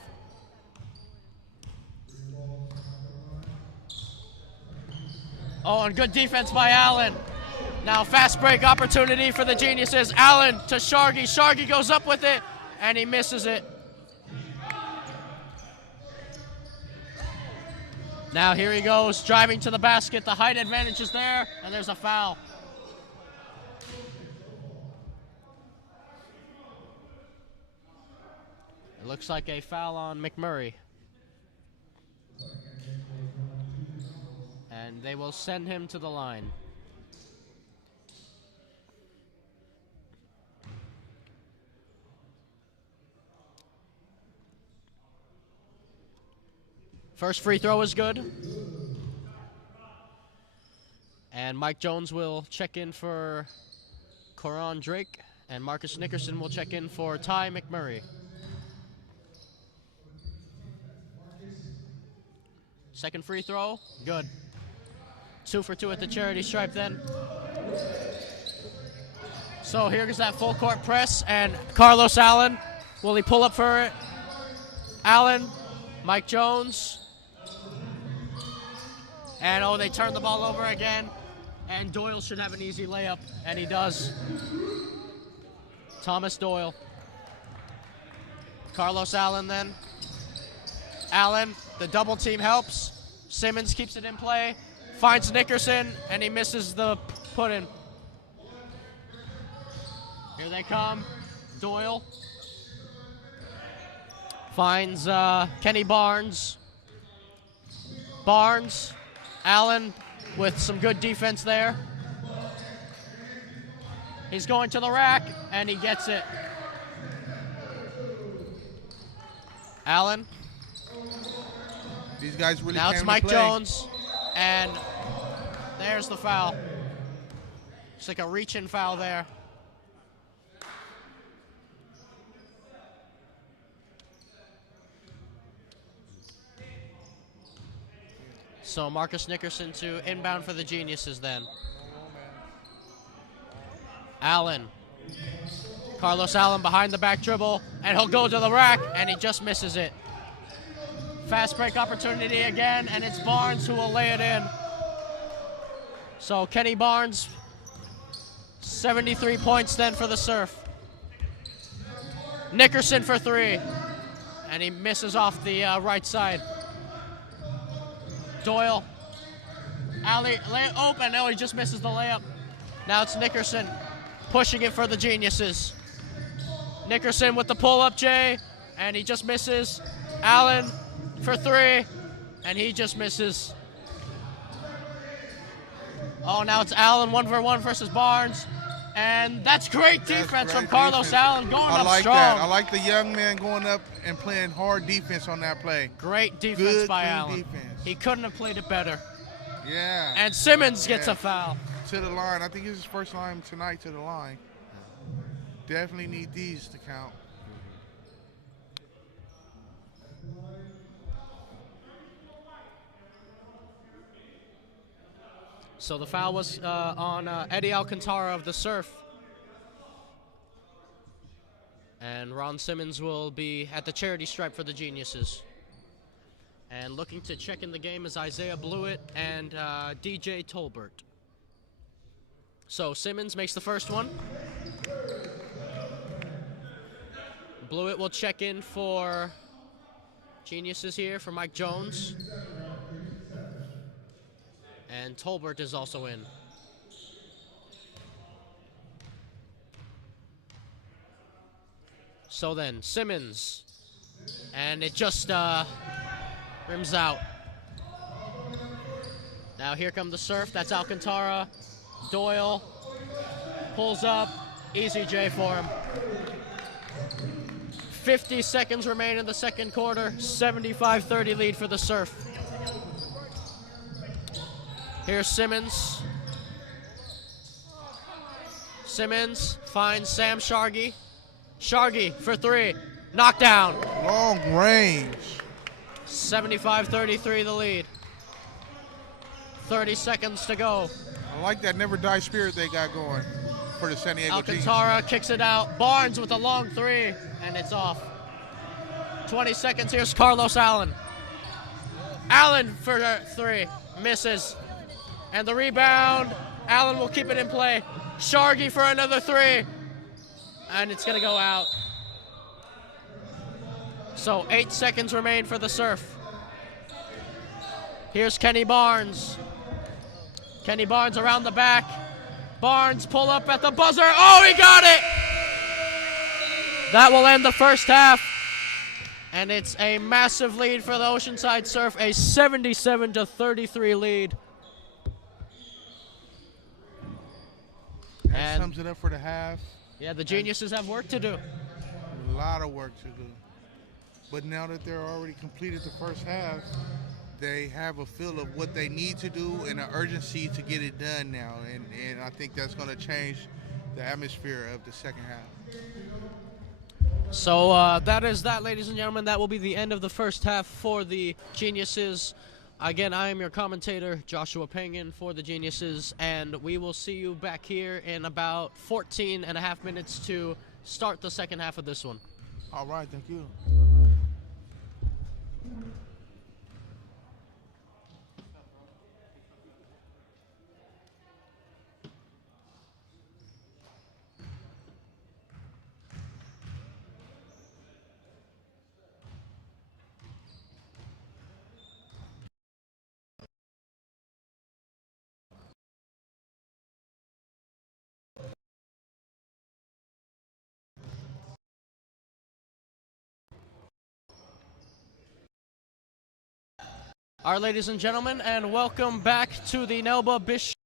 Oh, and good defense by Allen. Now fast break opportunity for the Geniuses. Allen to Shargi. Shargi goes up with it, and he misses it. Now here he goes, driving to the basket. The height advantage is there, and there's a foul. It looks like a foul on McMurray. And they will send him to the line. First free throw is good. And Mike Jones will check in for Karan Drake, and Marcus Nickerson will check in for Ty McMurray. Second free throw, good. 2 for 2 at the charity stripe then. So here's that full court press, and Carlos Allen, will he pull up for it? Allen, Mike Jones. And oh, they turn the ball over again, and Doyle should have an easy layup, and he does. Thomas Doyle. Carlos Allen then. Allen, the double team helps. Simmons keeps it in play, finds Nickerson, and he misses the put-in. Here they come. Doyle finds Kenny Barnes. Barnes, Allen with some good defense there. He's going to the rack, and he gets it. Allen. These guys really now came it's to Mike play. Jones, and there's the foul. It's like a reach-in foul there. So Marcus Nickerson to inbound for the Geniuses then. Allen. Carlos Allen behind the back dribble, and he'll go to the rack, and he just misses it. Fast break opportunity again, and it's Barnes who will lay it in. So Kenny Barnes, 73 points then for the Surf. Nickerson for 3, and he misses off the right side. Doyle, alley, open, no, he just misses the layup. Now it's Nickerson pushing it for the Geniuses. Nickerson with the pull-up J, and he just misses. Allen for 3, and he just misses. Oh, now it's Allen 1v1 versus Barnes. And that's great defense from Carlos Allen going up strong. I like the young man going up and playing hard defense on that play. Great defense by Allen. Defense. He couldn't have played it better. Yeah. And Simmons gets a foul. To the line. I think it's his first time tonight to the line. Definitely need these to count. So the foul was on Eddie Alcantara of the Surf. And Ron Simmons will be at the charity stripe for the Geniuses. And looking to check in the game is Isaiah Blewett and DJ Tolbert. So Simmons makes the first one. Blewett will check in for Geniuses here for Mike Jones. And Tolbert is also in. So then, Simmons. And it just rims out. Now here come the Surf. That's Alcantara. Doyle pulls up. Easy J for him. 50 seconds remain in the second quarter. 75-30 lead for the Surf. Here's Simmons. Simmons finds Sam Shargi. Shargi for 3. Knockdown. Long range. 75-33 the lead. 30 seconds to go. I like that never die spirit they got going for the San Diego team. Alcantara kicks it out. Barnes with a long 3, and it's off. 20 seconds. Here's Carlos Allen. Allen for 3. Misses. And the rebound, Allen will keep it in play. Shargi for another 3. And it's going to go out. So 8 seconds remain for the Surf. Here's Kenny Barnes. Kenny Barnes around the back. Barnes pull up at the buzzer. Oh, he got it! That will end the first half. And it's a massive lead for the Oceanside Surf, a 77-33 lead. That sums it up for the half. Yeah, the Geniuses have work to do. A lot of work to do. But now that they're already completed the first half, they have a feel of what they need to do and an urgency to get it done now. And I think that's going to change the atmosphere of the second half. So that is that, ladies and gentlemen. That will be the end of the first half for the Geniuses. Again, I am your commentator, Joshua Pangan, for the Geniuses, and we will see you back here in about 14 and a half minutes to start the second half of this one. All right, thank you. All right, ladies and gentlemen, and welcome back to the Nelba Bishop.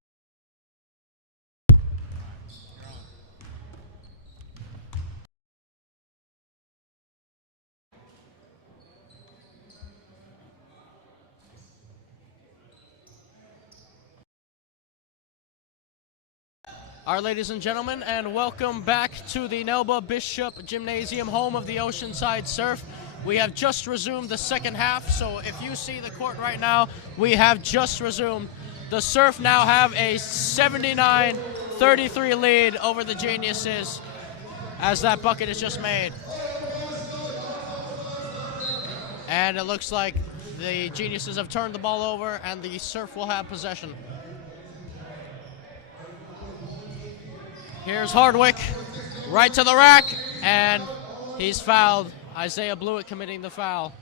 All right, ladies and gentlemen, and welcome back to the Nelba Bishop Gymnasium, home of the Oceanside Surf. We have just resumed the second half, so if you see the court right now, we have just resumed. The Surf now have a 79-33 lead over the Geniuses as that bucket is just made. And it looks like the Geniuses have turned the ball over and the Surf will have possession. Here's Hardwick, right to the rack, and he's fouled. Isaiah Blewett committing the foul.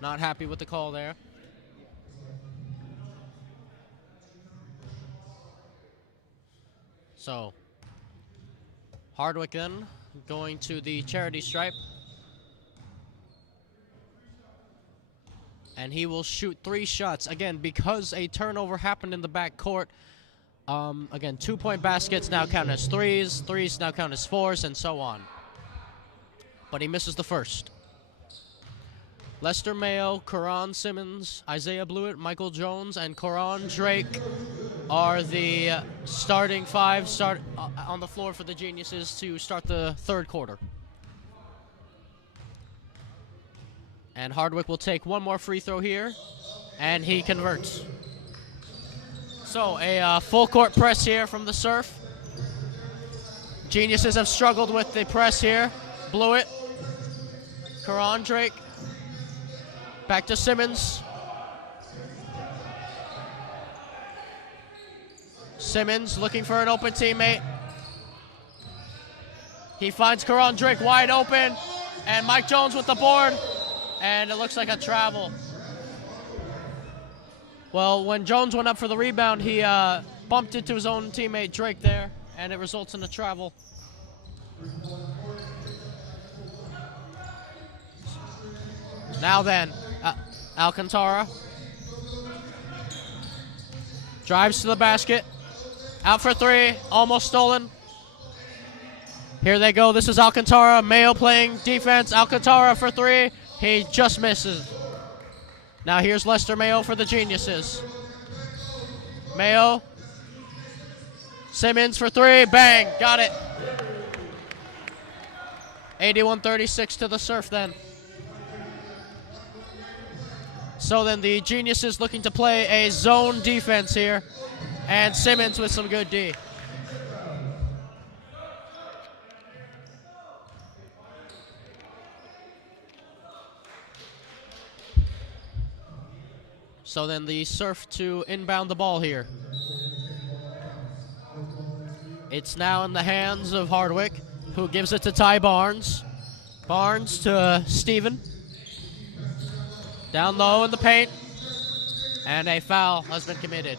Not happy with the call there. So, Hardwick then going to the charity stripe. And he will shoot 3 shots. Again, because a turnover happened in the back court. Again, 2-point baskets now count as 3s. 3s now count as 4s, and so on. But he misses the first. Lester Mayo, Karan Simmons, Isaiah Blewett, Michael Jones, and Karan Drake are the starting 5 on the floor for the Geniuses to start the third quarter. And Hardwick will take 1 more free throw here, and he converts. So a full court press here from the Surf. Geniuses have struggled with the press here. Blewett, Karan Drake, back to Simmons. Simmons looking for an open teammate. He finds Karan Drake wide open, and Mike Jones with the board, and it looks like a travel. Well, when Jones went up for the rebound, he bumped into his own teammate Drake there, and it results in a travel. Now then, Alcantara drives to the basket, out for 3, almost stolen. Here they go, this is Alcantara, Mayo playing defense, Alcantara for 3, he just misses. Now here's Lester Mayo for the Geniuses. Mayo, Simmons for 3, bang, got it. 81-36 to the Surf then. So then the Geniuses looking to play a zone defense here, and Simmons with some good D. So then the Surf to inbound the ball here. It's now in the hands of Hardwick, who gives it to Ty Barnes. Barnes to Steven. Down low in the paint, and a foul has been committed.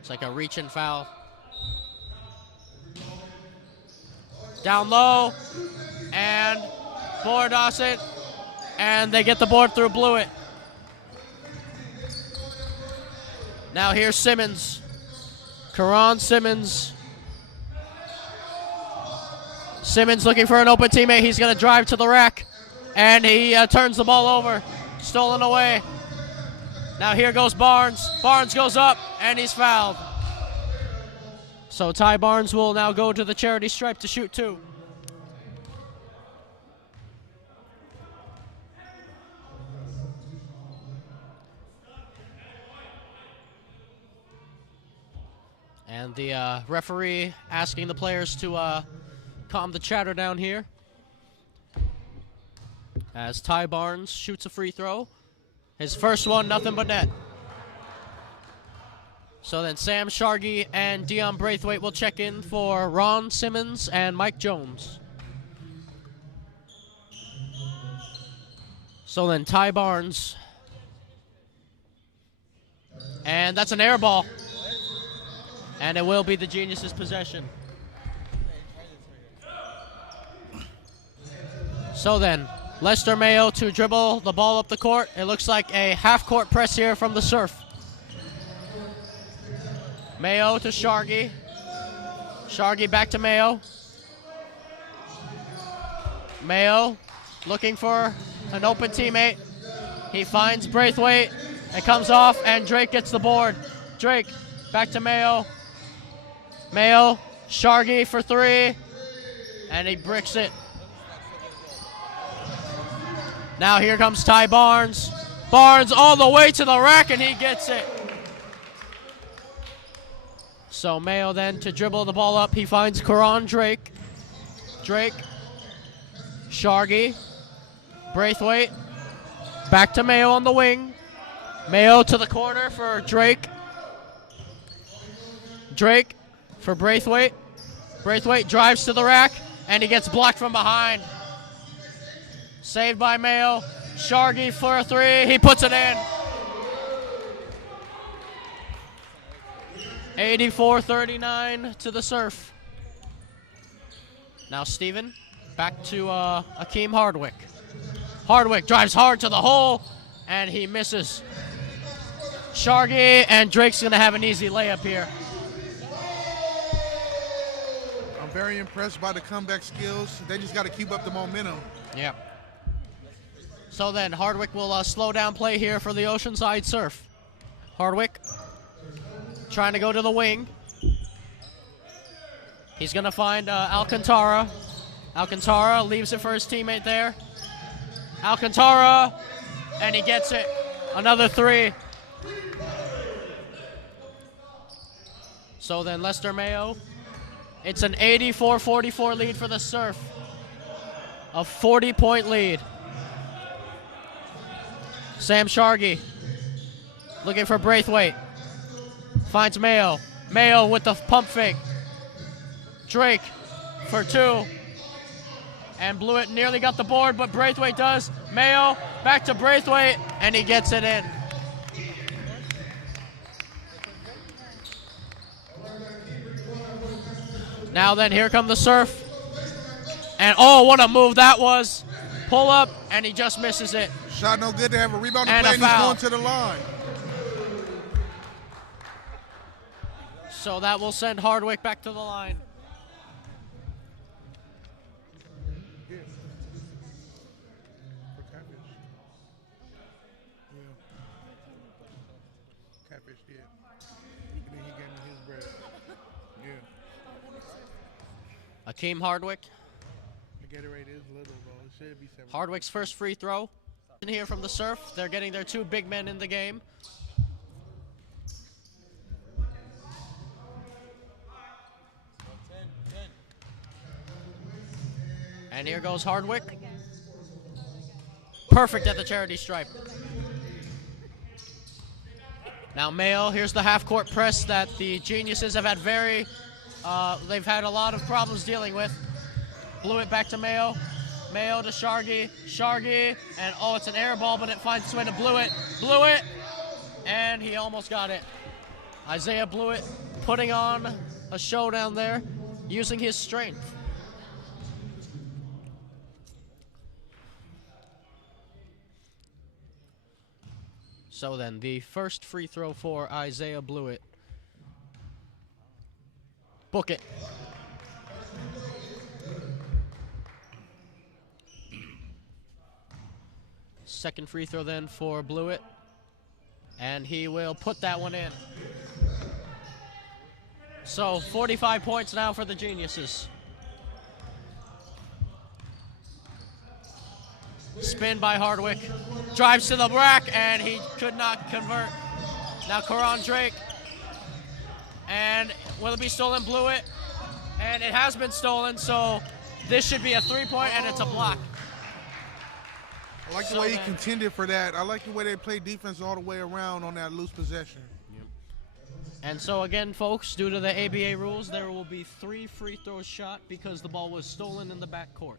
It's like a reach-in foul. Down low, and board it, and they get the board through Blewett. Now here's Simmons. Karan Simmons. Simmons looking for an open teammate. He's going to drive to the rack, and he turns the ball over. Stolen away. Now here goes Barnes. Barnes goes up, and he's fouled. So Ty Barnes will now go to the charity stripe to shoot 2. And the referee asking the players to calm the chatter down here as Ty Barnes shoots a free throw. His first one, nothing but net. So then Sam Shargi and Dion Braithwaite will check in for Ron Simmons and Mike Jones. So then Ty Barnes. And that's an air ball. And it will be the Geniuses' possession. So then, Lester Mayo to dribble the ball up the court. It looks like a half-court press here from the Surf. Mayo to Shargi. Shargi back to Mayo. Mayo looking for an open teammate. He finds Braithwaite. It comes off, and Drake gets the board. Drake back to Mayo. Mayo, Shargi for 3, and he bricks it. Now here comes Ty Barnes. Barnes all the way to the rack, and he gets it. So Mayo then to dribble the ball up. He finds Karan Drake. Drake, Shargi, Braithwaite. Back to Mayo on the wing. Mayo to the corner for Drake. Drake for Braithwaite. Braithwaite drives to the rack, and he gets blocked from behind. Saved by Mayo. Shargy for a three. He puts it in. 84-39 to the Surf. Now Steven back to Akeem Hardwick. Hardwick drives hard to the hole, and he misses. Shargy and Drake's going to have an easy layup here. I'm very impressed by the comeback skills. They just got to keep up the momentum. Yeah. So then Hardwick will slow down play here for the Oceanside Surf. Hardwick trying to go to the wing. He's going to find Alcantara. Alcantara leaves it for his teammate there. Alcantara, and he gets it. Another three. So then Lester Mayo. It's an 84-44 lead for the Surf. A 40-point lead. Sam Shargy looking for Braithwaite. Finds Mayo. Mayo with the pump fake. Drake for two. And Blewett nearly got the board, but Braithwaite does. Mayo back to Braithwaite, and he gets it in. Now then, here come the Surf. And oh, what a move that was. Pull up, and he just misses it. Shot no good to have a rebound And play, a and he's foul. going to the line. So that will send Hardwick back to the line. Catfish did. And then he gave me his bread. Yeah. Akeem Hardwick. The Gatorade is little, though. It should be 7. Hardwick's first free throw. In here from the Surf. They're getting their two big men in the game. And here goes Hardwick. Perfect at the charity stripe. Now Mayo, here's the half-court press that the Geniuses have had they've had a lot of problems dealing with. Blew it back to Mayo. Mayo to Shargy. Shargy, and oh, it's an air ball, but it finds its way to Blewett. Blewett, and he almost got it. Isaiah Blewett putting on a show down there, using his strength. So then, the first free throw for Isaiah Blewett. Book it. Second free throw then for Blewett. And he will put that one in. So 45 points now for the Geniuses. Spin by Hardwick. Drives to the rack, and he could not convert. Now Karan Drake. And will it be stolen? Blewett. And it has been stolen, so this should be a three-point, and it's a block. I like the way he contended for that. I like the way they play defense all the way around on that loose possession. Yep. And so again, folks, due to the ABA rules, there will be 3 free throws shot because the ball was stolen in the backcourt.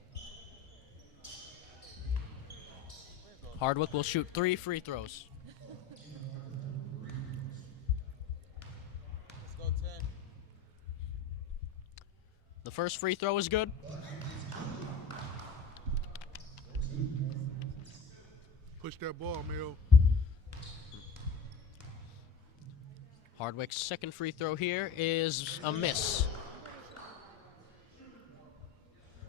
Hardwick will shoot 3 free throws. Let's go 10. The first free throw is good. Push that ball, Mayo. Hardwick's second free throw here is a miss.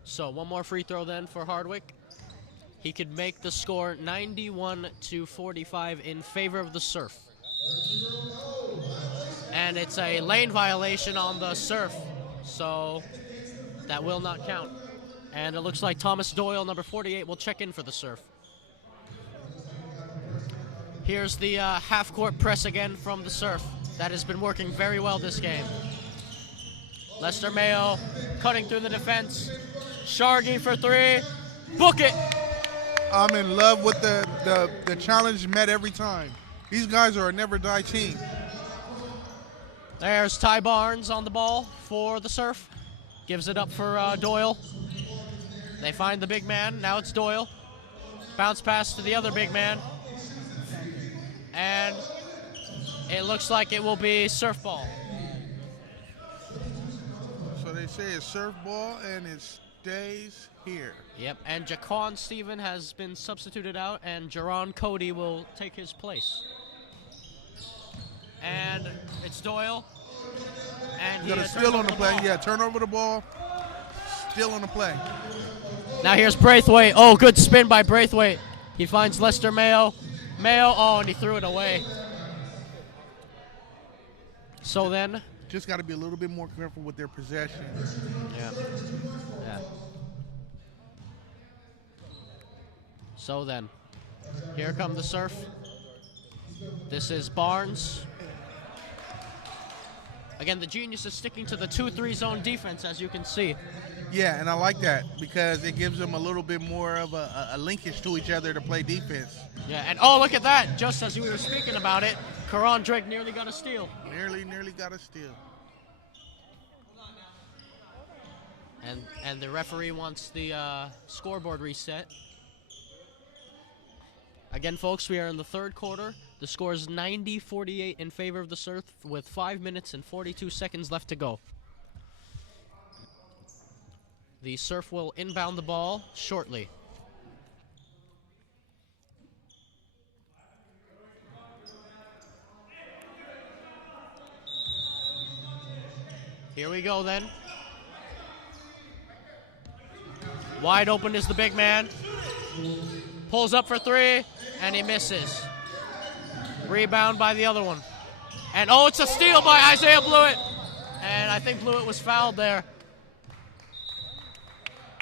So one more free throw then for Hardwick. He could make the score 91-45 in favor of the Surf. And it's a lane violation on the Surf, so that will not count. And it looks like Thomas Doyle, number 48, will check in for the Surf. Here's the half-court press again from the Surf. That has been working very well this game. Lester Mayo cutting through the defense. Shargy for 3. Book it! I'm in love with the challenge met every time. These guys are a never-die team. There's Ty Barnes on the ball for the Surf. Gives it up for Doyle. They find the big man. Now it's Doyle. Bounce pass to the other big man. And it looks like it will be surf ball. So they say it's surf ball and it stays here. Yep, and Jaquan Steven has been substituted out, and Jerron Cody will take his place. And it's Doyle. And You got a steal on the play. Yeah, turn over the ball. Still on the play. Now here's Braithwaite. Oh, good spin by Braithwaite. He finds Lester Mayo. Mayo, oh, and he threw it away. So then. Just got to be a little bit more careful with their possession. Yeah. Yeah. So then, here come the surf. This is Barnes. Again, the Genius is sticking to the 2-3 zone defense, as you can see. Yeah, and I like that because it gives them a little bit more of a linkage to each other to play defense. Yeah, and oh, look at that. Just as we were speaking about it, Karan Drake nearly got a steal. Nearly got a steal. And the referee wants the scoreboard reset. Again, folks, we are in the third quarter. The score is 90-48 in favor of the Surf with 5 minutes and 42 seconds left to go. The Surf will inbound the ball shortly. Here we go then. Wide open is the big man. Pulls up for three, and he misses. Rebound by the other one. And oh, it's a steal by Isaiah Blewett. And I think Blewett was fouled there.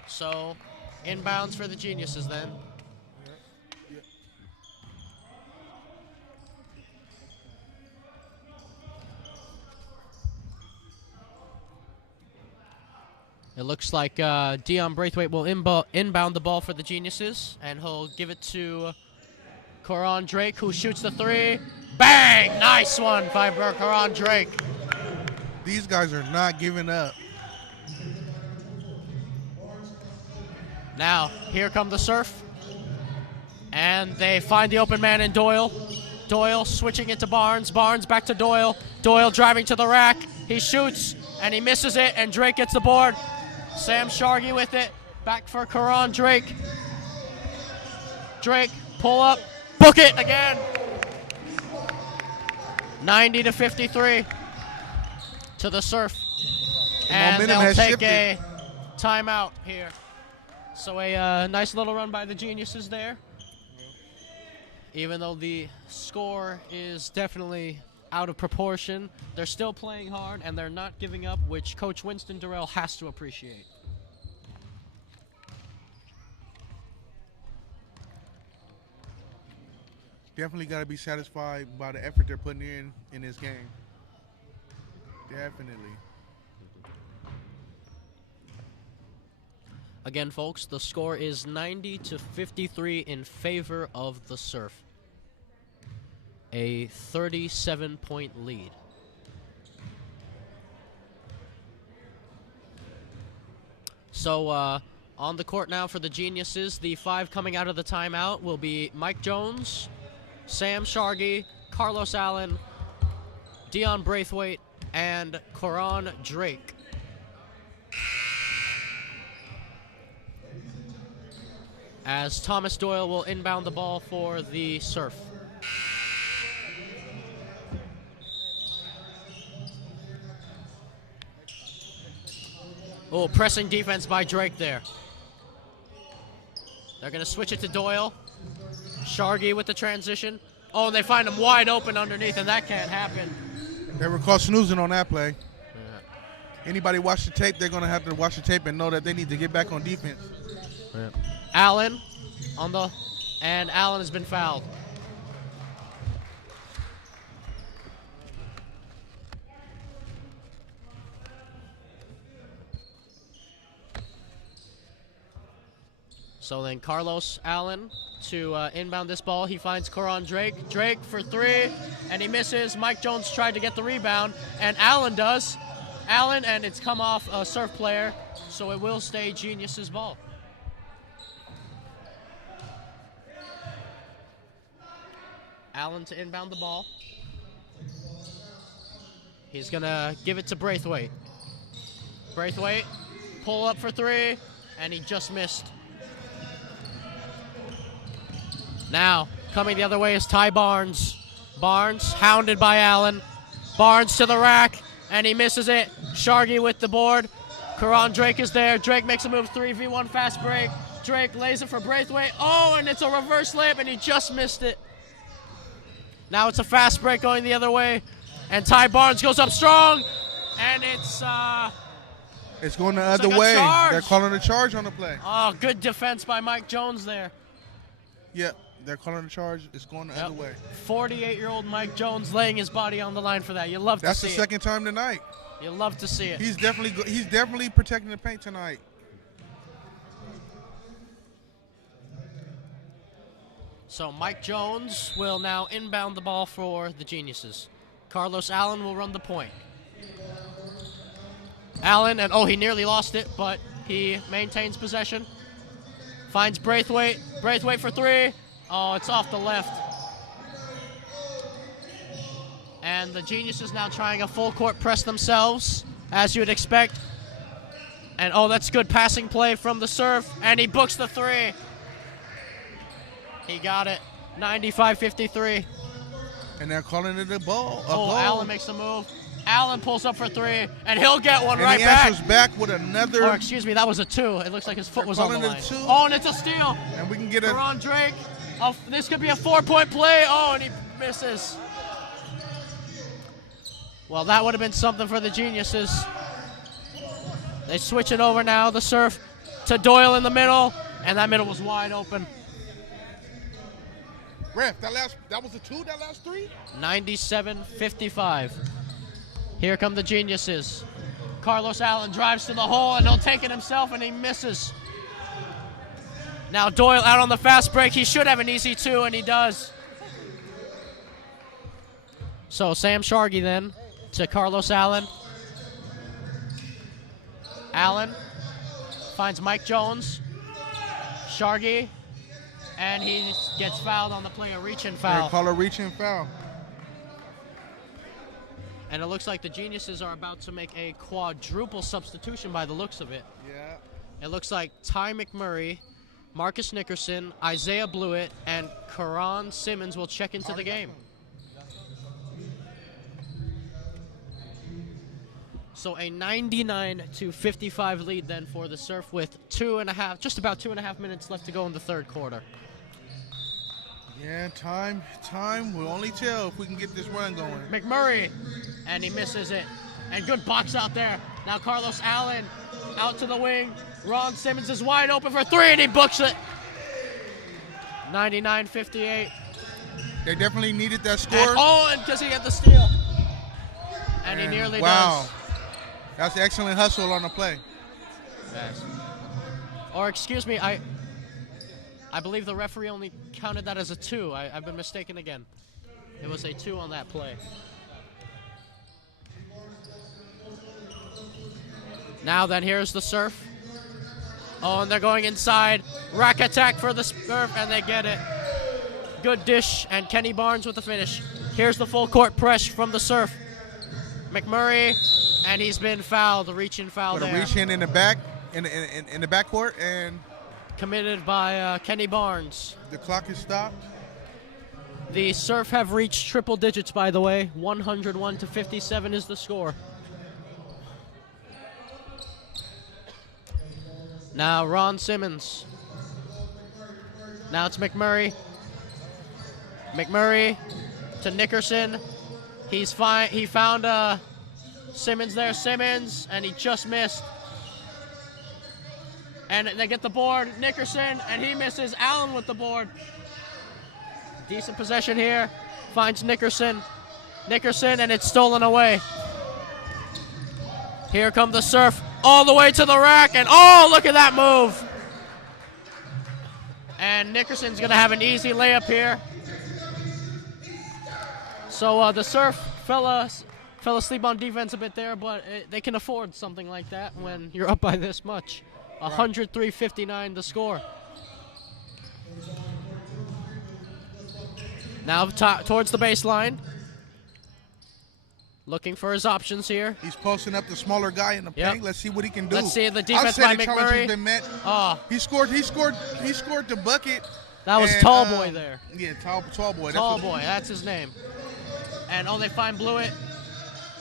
So, inbounds for the Geniuses then. It looks like Dion Braithwaite will inbound the ball for the Geniuses, and he'll give it to Karan Drake, who shoots the three. Bang! Nice one by Karan Drake. These guys are not giving up. Now, here come the Surf. And they find the open man in Doyle. Doyle switching it to Barnes. Barnes back to Doyle. Doyle driving to the rack. He shoots, and he misses it, and Drake gets the board. Sam Shargi with it. Back for Karan Drake. Drake, pull up. Book it again. 90-53 to the Surf. And they'll take a timeout here. So a nice little run by the Geniuses there. Even though the score is definitely out of proportion, they're still playing hard and they're not giving up, which Coach Winston Durrell has to appreciate. Definitely got to be satisfied by the effort they're putting in this game. Definitely. Again, folks, the score is 90-53 in favor of the Surf. A 37-point lead. So, on the court now for the Geniuses, the five coming out of the timeout will be Mike Jones, Sam Shargi, Carlos Allen, Dion Braithwaite, and Karan Drake. As Thomas Doyle will inbound the ball for the Surf. Oh, pressing defense by Drake there. They're going to switch it to Doyle. Shargi with the transition. Oh, and they find him wide open underneath, and that can't happen. They were caught snoozing on that play. Yeah. Anybody watch the tape, they're going to have to watch the tape and know that they need to get back on defense. Yeah. Allen on the, and Allen has been fouled. So then Carlos Allen to inbound this ball. He finds Karan Drake. Drake for three, and he misses. Mike Jones tried to get the rebound, and Allen does. Allen, and it's come off a Surf player, so it will stay Genius's ball. Allen to inbound the ball. He's going to give it to Braithwaite. Braithwaite, pull up for three, and he just missed. Now, coming the other way is Ty Barnes. Barnes, hounded by Allen. Barnes to the rack, and he misses it. Shargy with the board. Karan Drake is there. Drake makes a move, 3v1 fast break. Drake lays it for Braithwaite. Oh, and it's a reverse layup, and he just missed it. Now it's a fast break going the other way, and Ty Barnes goes up strong, and it's going the other like way. Charge. They're calling a charge on the play. Oh, good defense by Mike Jones there. Yep, they're calling a charge. It's going the other way. 48-year-old Mike Jones laying his body on the line for that. You love to see it. That's the second time tonight. You love to see it. He's definitely protecting the paint tonight. So Mike Jones will now inbound the ball for the Geniuses. Carlos Allen will run the point. Allen, and he nearly lost it, but he maintains possession. Finds Braithwaite. Braithwaite for three. Oh, it's off the left. And the Geniuses now trying a full court press themselves, as you would expect. And that's good passing play from the Surf, and he books the three. He got it. 95-53. And they're calling it a ball. Allen makes a move. Allen pulls up for three, and he'll get one right back. back. And he answers back with another. Or excuse me, that was a two. It looks like his foot was on the line. Two. Oh, and it's a steal. And we can get Karan Drake. This could be a 4-point play. Oh, and he misses. Well, that would have been something for the Geniuses. They switch it over now, the Surf, to Doyle in the middle, and that middle was wide open. Ref, that was a two, that last three? 97-55. Here come the Geniuses. Carlos Allen drives to the hole, and he'll take it himself, and he misses. Now Doyle out on the fast break. He should have an easy two, and he does. So Sam Shargy then to Carlos Allen. Allen finds Mike Jones. Shargy, and he gets fouled on the play, a reach-in foul. They call a reach-in foul. And it looks like the Geniuses are about to make a quadruple substitution by the looks of it. Yeah. It looks like Ty McMurray, Marcus Nickerson, Isaiah Blewett, and Karan Simmons will check into the game. So a 99-55 lead then for the Surf with just about 2.5 minutes left to go in the third quarter. Yeah, time will only tell if we can get this run going. McMurray, and he misses it. And good box out there. Now Carlos Allen out to the wing. Ron Simmons is wide open for three, and he books it. 99-58. They definitely needed that score. And because he had the steal. And he nearly does. That's excellent hustle on the play. Yes. Or excuse me, I believe the referee only counted that as a two. I've been mistaken again. It was a two on that play. Now then, here's the Surf. Oh, and they're going inside. Rack attack for the Surf, and they get it. Good dish, and Kenny Barnes with the finish. Here's the full court press from the Surf. McMurray, and he's been fouled. The reach-in foul there. A reach-in in the back, in the backcourt, and committed by Kenny Barnes. The clock is stopped. The Surf have reached triple digits, by the way. 101-57 is the score. Now Ron Simmons. Now it's McMurray. McMurray to Nickerson. He found Simmons there. Simmons, and he just missed. And they get the board. Nickerson, and he misses. Allen with the board. Decent possession here. Finds Nickerson. Nickerson, and it's stolen away. Here come the Surf. All the way to the rack, and look at that move. And Nickerson's going to have an easy layup here. So the Surf fell asleep on defense a bit there, but they can afford something like that when you're up by this much. 103-59 the score. Now towards the baseline. Looking for his options here. He's posting up the smaller guy in the paint. Let's see what he can do. Let's see the defense by McMurray. Been met. Oh. He scored the bucket. That was Tall Boy there. Yeah, Tall Boy. Tall Boy, that's his name. And they find Blewett.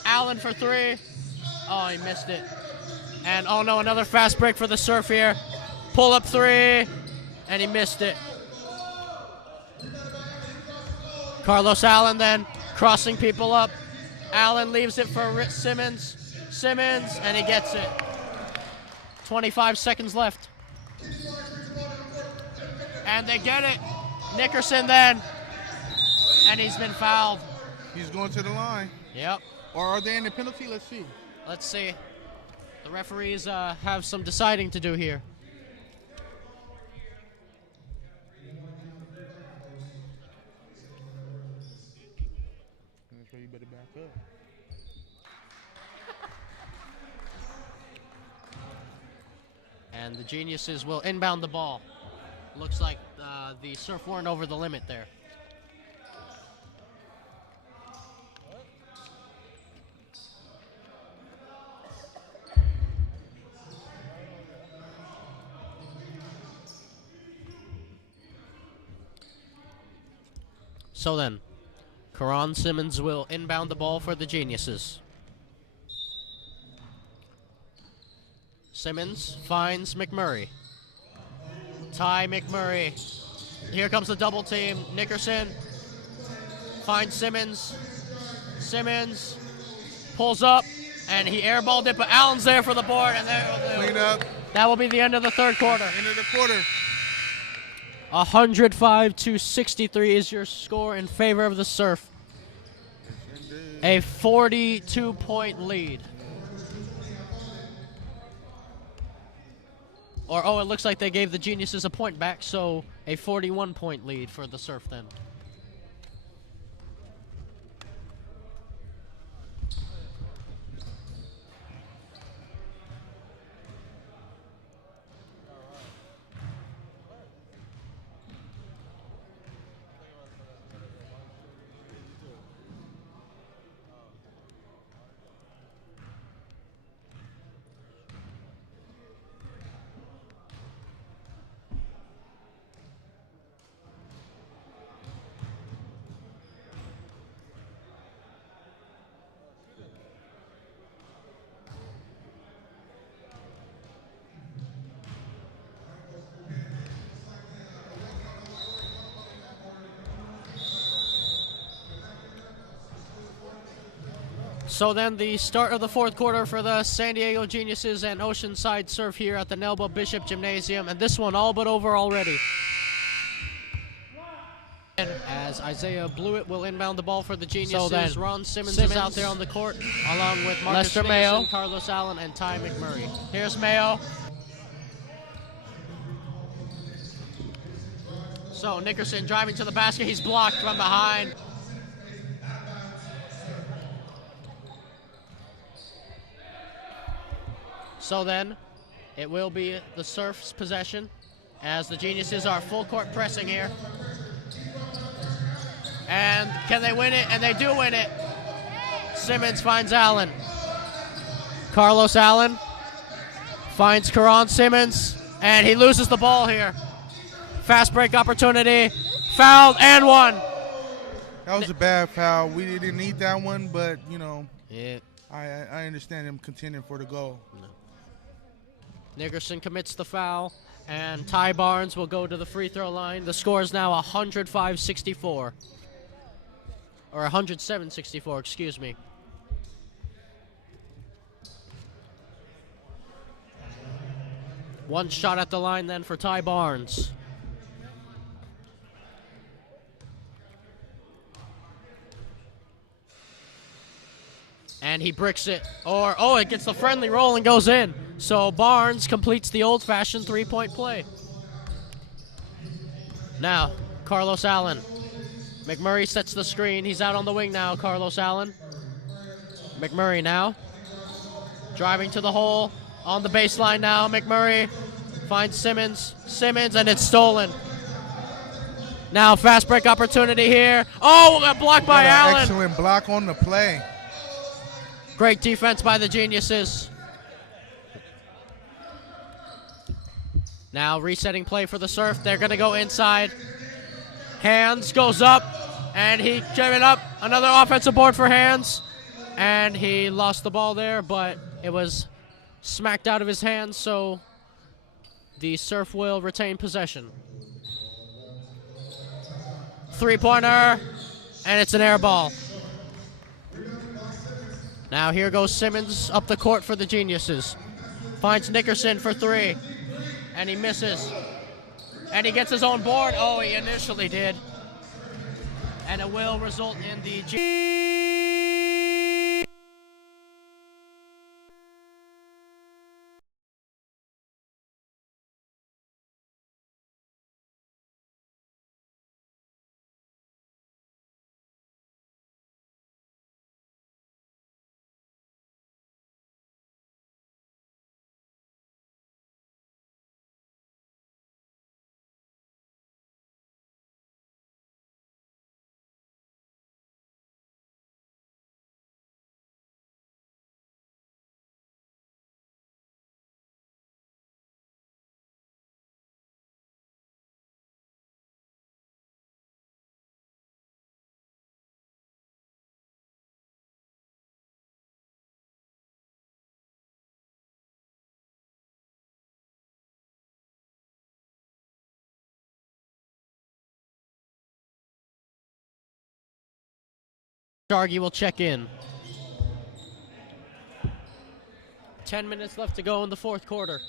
Allen for three. Oh, he missed it. And oh no, another fast break for the Surf here. Pull up three, and he missed it. Carlos Allen then crossing people up. Allen leaves it for Simmons. Simmons, and he gets it. 25 seconds left. And they get it. Nickerson then. And he's been fouled. He's going to the line. Yep. Or are they in the penalty? Let's see. Let's see. The referees have some deciding to do here. That's why you better back up. And the Geniuses will inbound the ball. Looks like the Surf weren't over the limit there. So then, Karan Simmons will inbound the ball for the Geniuses. Simmons finds McMurray. Ty McMurray. Here comes the double team. Nickerson finds Simmons. Simmons pulls up, and he airballed it, but Allen's there for the board, and Clean up. that will be the end of the third quarter. End of the quarter. 105-63 is your score in favor of the Surf. A 42-point lead. Or, it looks like they gave the Geniuses a point back, so a 41-point lead for the Surf then. So then the start of the fourth quarter for the San Diego Geniuses and Oceanside Surf here at the Nelba Bishop Gymnasium, and this one all but over already. As Isaiah Blewett will inbound the ball for the Geniuses, so then, Ron Simmons is out there on the court, along with Marcus Lester Mayo, Carlos Allen, and Ty McMurray. Here's Mayo. So Nickerson driving to the basket. He's blocked from behind. So then, it will be the Surf's possession as the Geniuses are full court pressing here. And can they win it? And they do win it. Simmons finds Allen. Carlos Allen finds Karan Simmons, and he loses the ball here. Fast break opportunity, fouled, and one. That was a bad foul. We didn't need that one, but, you know, yeah. I understand him contending for the goal. Nickerson commits the foul, and Ty Barnes will go to the free throw line. The score is now 105-64. Or 107-64, excuse me. One shot at the line then for Ty Barnes. And he bricks it. It gets the friendly roll and goes in. So Barnes completes the old-fashioned three-point play. Now, Carlos Allen. McMurray sets the screen. He's out on the wing now, Carlos Allen. McMurray now. Driving to the hole. On the baseline now, McMurray finds Simmons. Simmons, and it's stolen. Now fast break opportunity here. Oh, a block by Allen. Excellent block on the play. Great defense by the Geniuses. Now resetting play for the Surf. They're going to go inside. Hands goes up, and he gave it up. Another offensive board for Hands. And he lost the ball there, but it was smacked out of his hands, so the Surf will retain possession. Three-pointer, and it's an air ball. Now here goes Simmons up the court for the Geniuses. Finds Nickerson for three, and he misses. And he gets his own board. Oh, he initially did. And it will result in the Shargy will check in. 10 minutes left to go in the fourth quarter.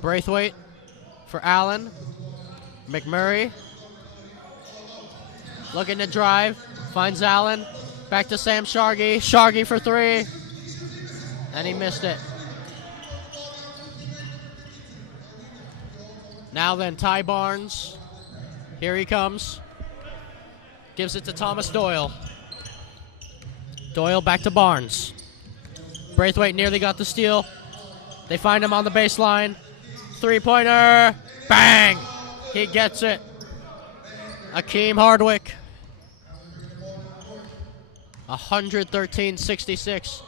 Braithwaite for Allen. McMurray looking to drive. Finds Allen. Back to Sam Shargy. Shargy for three. And he missed it. Now then, Ty Barnes. Here he comes. Gives it to Thomas Doyle. Doyle back to Barnes. Braithwaite nearly got the steal. They find him on the baseline. Three-pointer. Bang! He gets it. Akeem Hardwick. 113-66.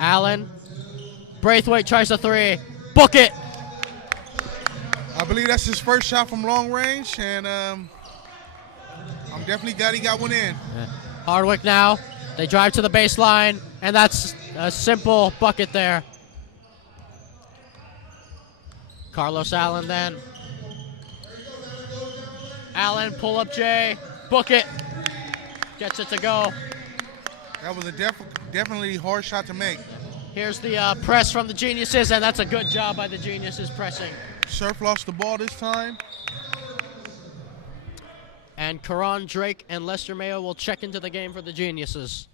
Allen. Braithwaite tries a three. Book it! I believe that's his first shot from long range, and I'm definitely glad he got one in. Yeah. Hardwick now. They drive to the baseline, and that's a simple bucket there. Carlos Allen then. Allen, pull up Jay. Book it. Gets it to go. That was a definitely hard shot to make. Here's the press from the Geniuses, and that's a good job by the Geniuses pressing. Surf lost the ball this time. And Karan Drake and Lester Mayo will check into the game for the Geniuses.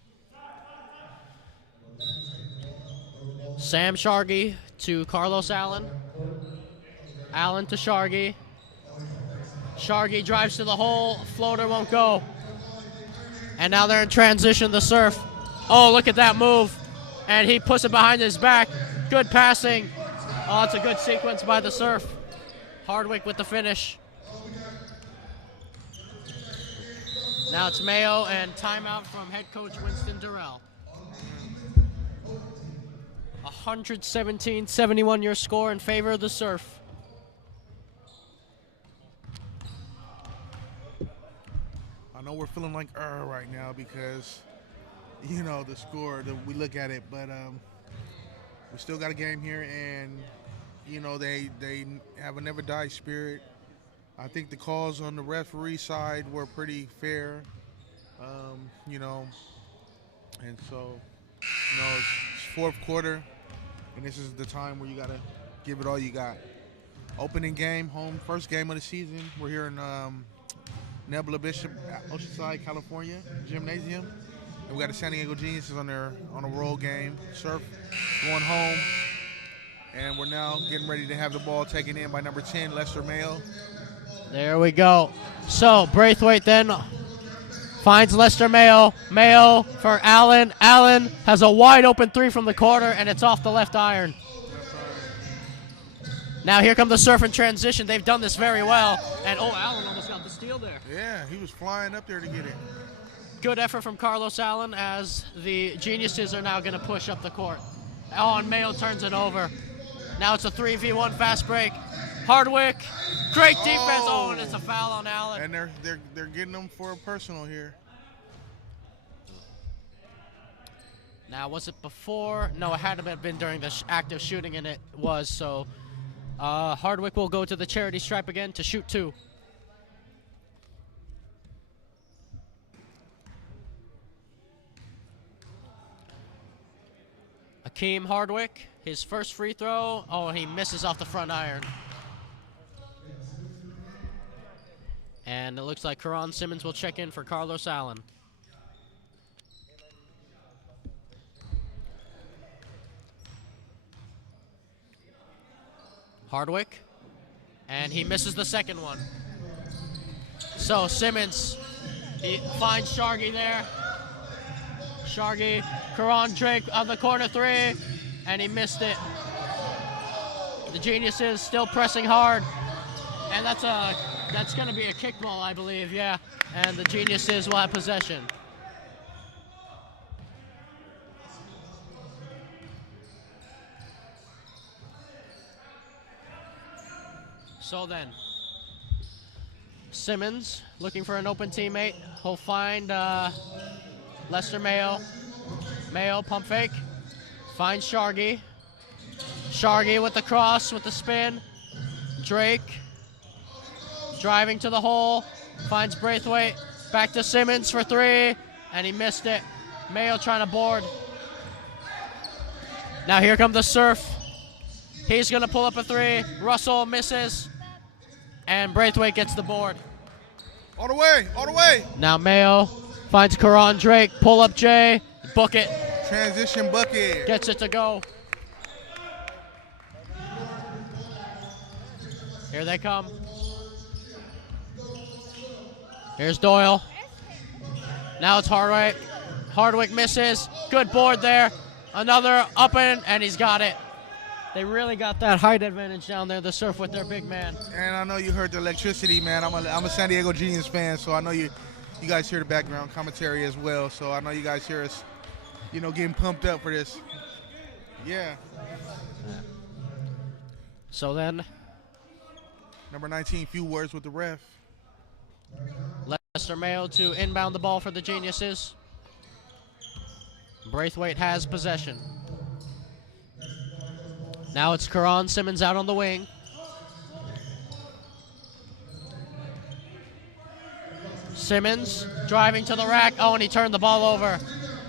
Sam Shargy to Carlos Allen. Allen to Shargy. Shargy drives to the hole. Floater won't go. And now they're in transition, the Surf. Oh, look at that move. And he puts it behind his back. Good passing. Oh, it's a good sequence by the Surf. Hardwick with the finish. Now it's Mayo and timeout from head coach Winston Durrell. 117-71 your score in favor of the Surf. I know we're feeling like right now because, you know, the score, we look at it, but we still got a game here, and, you know, they have a never die spirit. I think the calls on the referee side were pretty fair, you know, and so, you know, it's fourth quarter, and this is the time where you got to give it all you got. Opening game, home, first game of the season. We're here in Nebula Bishop, Oceanside, California, gymnasium. And we got the San Diego Geniuses on a road game. Surf going home, and we're now getting ready to have the ball taken in by number 10, Lester Mayo. There we go. So Braithwaite then finds Lester Mayo. Mayo for Allen. Allen has a wide open three from the corner, and it's off the left iron. Now here come the surf in transition. They've done this very well. And oh, Allen almost got the steal there. Yeah, he was flying up there to get it. Good effort from Carlos Allen as the Geniuses are now going to push up the court. Oh, and Mayo turns it over. Now it's a 3v1 fast break. Hardwick, great defense. Oh, and it's a foul on Allen. And they're getting them for a personal here. Now, was it before? No, it had to have been during the active shooting, and it was. So Hardwick will go to the charity stripe again to shoot 2. Akeem Hardwick, his first free throw. Oh, he misses off the front iron. And it looks like Karan Simmons will check in for Carlos Allen. Hardwick, and he misses the second one. So Simmons, he finds Shargy there. Shargy, Karan Drake on the corner 3, and he missed it. The Geniuses still pressing hard, and that's going to be a kickball, I believe, yeah. And the Geniuses will have possession. So then, Simmons looking for an open teammate. He'll find Lester Mayo. Mayo, pump fake. Finds Shargy. Shargy with the cross, with the spin. Drake driving to the hole. Finds Braithwaite. Back to Simmons for 3, and he missed it. Mayo trying to board. Now here comes the surf. He's going to pull up a 3. Russell misses. And Braithwaite gets the board. All the way, all the way. Now Mayo finds Karan Drake. Pull up Jay. Book it. Transition bucket. Gets it to go. Here they come. Here's Doyle. Now it's Hardwick. Hardwick misses. Good board there. Another up and he's got it. They really got that height advantage down there, the surf, with their big man. And I know you heard the electricity, man. I'm a San Diego Genius fan, so I know you guys hear the background commentary as well. So I know you guys hear us, getting pumped up for this. Yeah. So then, number 19, few words with the ref. Lester Mayo to inbound the ball for the Geniuses. Braithwaite has possession. Now it's Karan Simmons out on the wing. Simmons driving to the rack. Oh, and he turned the ball over.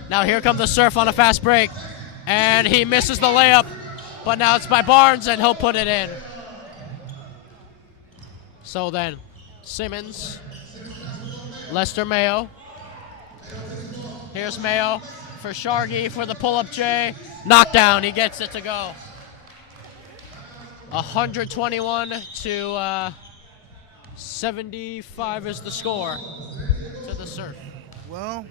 Now here comes the surf on a fast break. And he misses the layup. But now it's by Barnes, and he'll put it in. So then, Simmons, Lester Mayo. Here's Mayo for Shargy for the pull-up J. Knockdown, he gets it to go. 121 to 75 is the score to the surf. Well,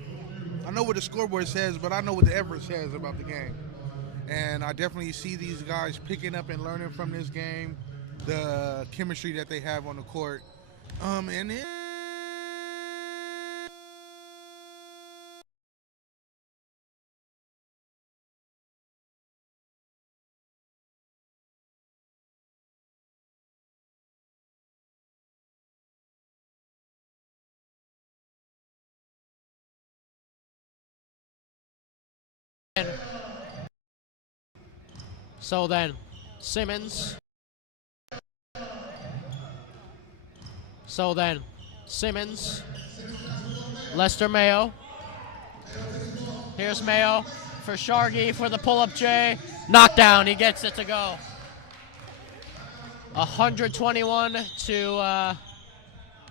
I know what the scoreboard says, but I know what the effort says about the game. And I definitely see these guys picking up and learning from this game, the chemistry that they have on the court. And then So then, Simmons. So then, Simmons, Lester Mayo. Here's Mayo for Shargy for the pull-up J. Knockdown, he gets it to go. 121 to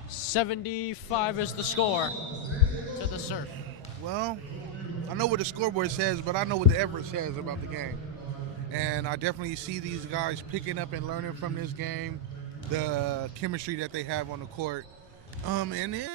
75 is the score to the surf. Well, I know what the scoreboard says, but I know what the effort says about the game. And I definitely see these guys picking up and learning from this game, the chemistry that they have on the court. And then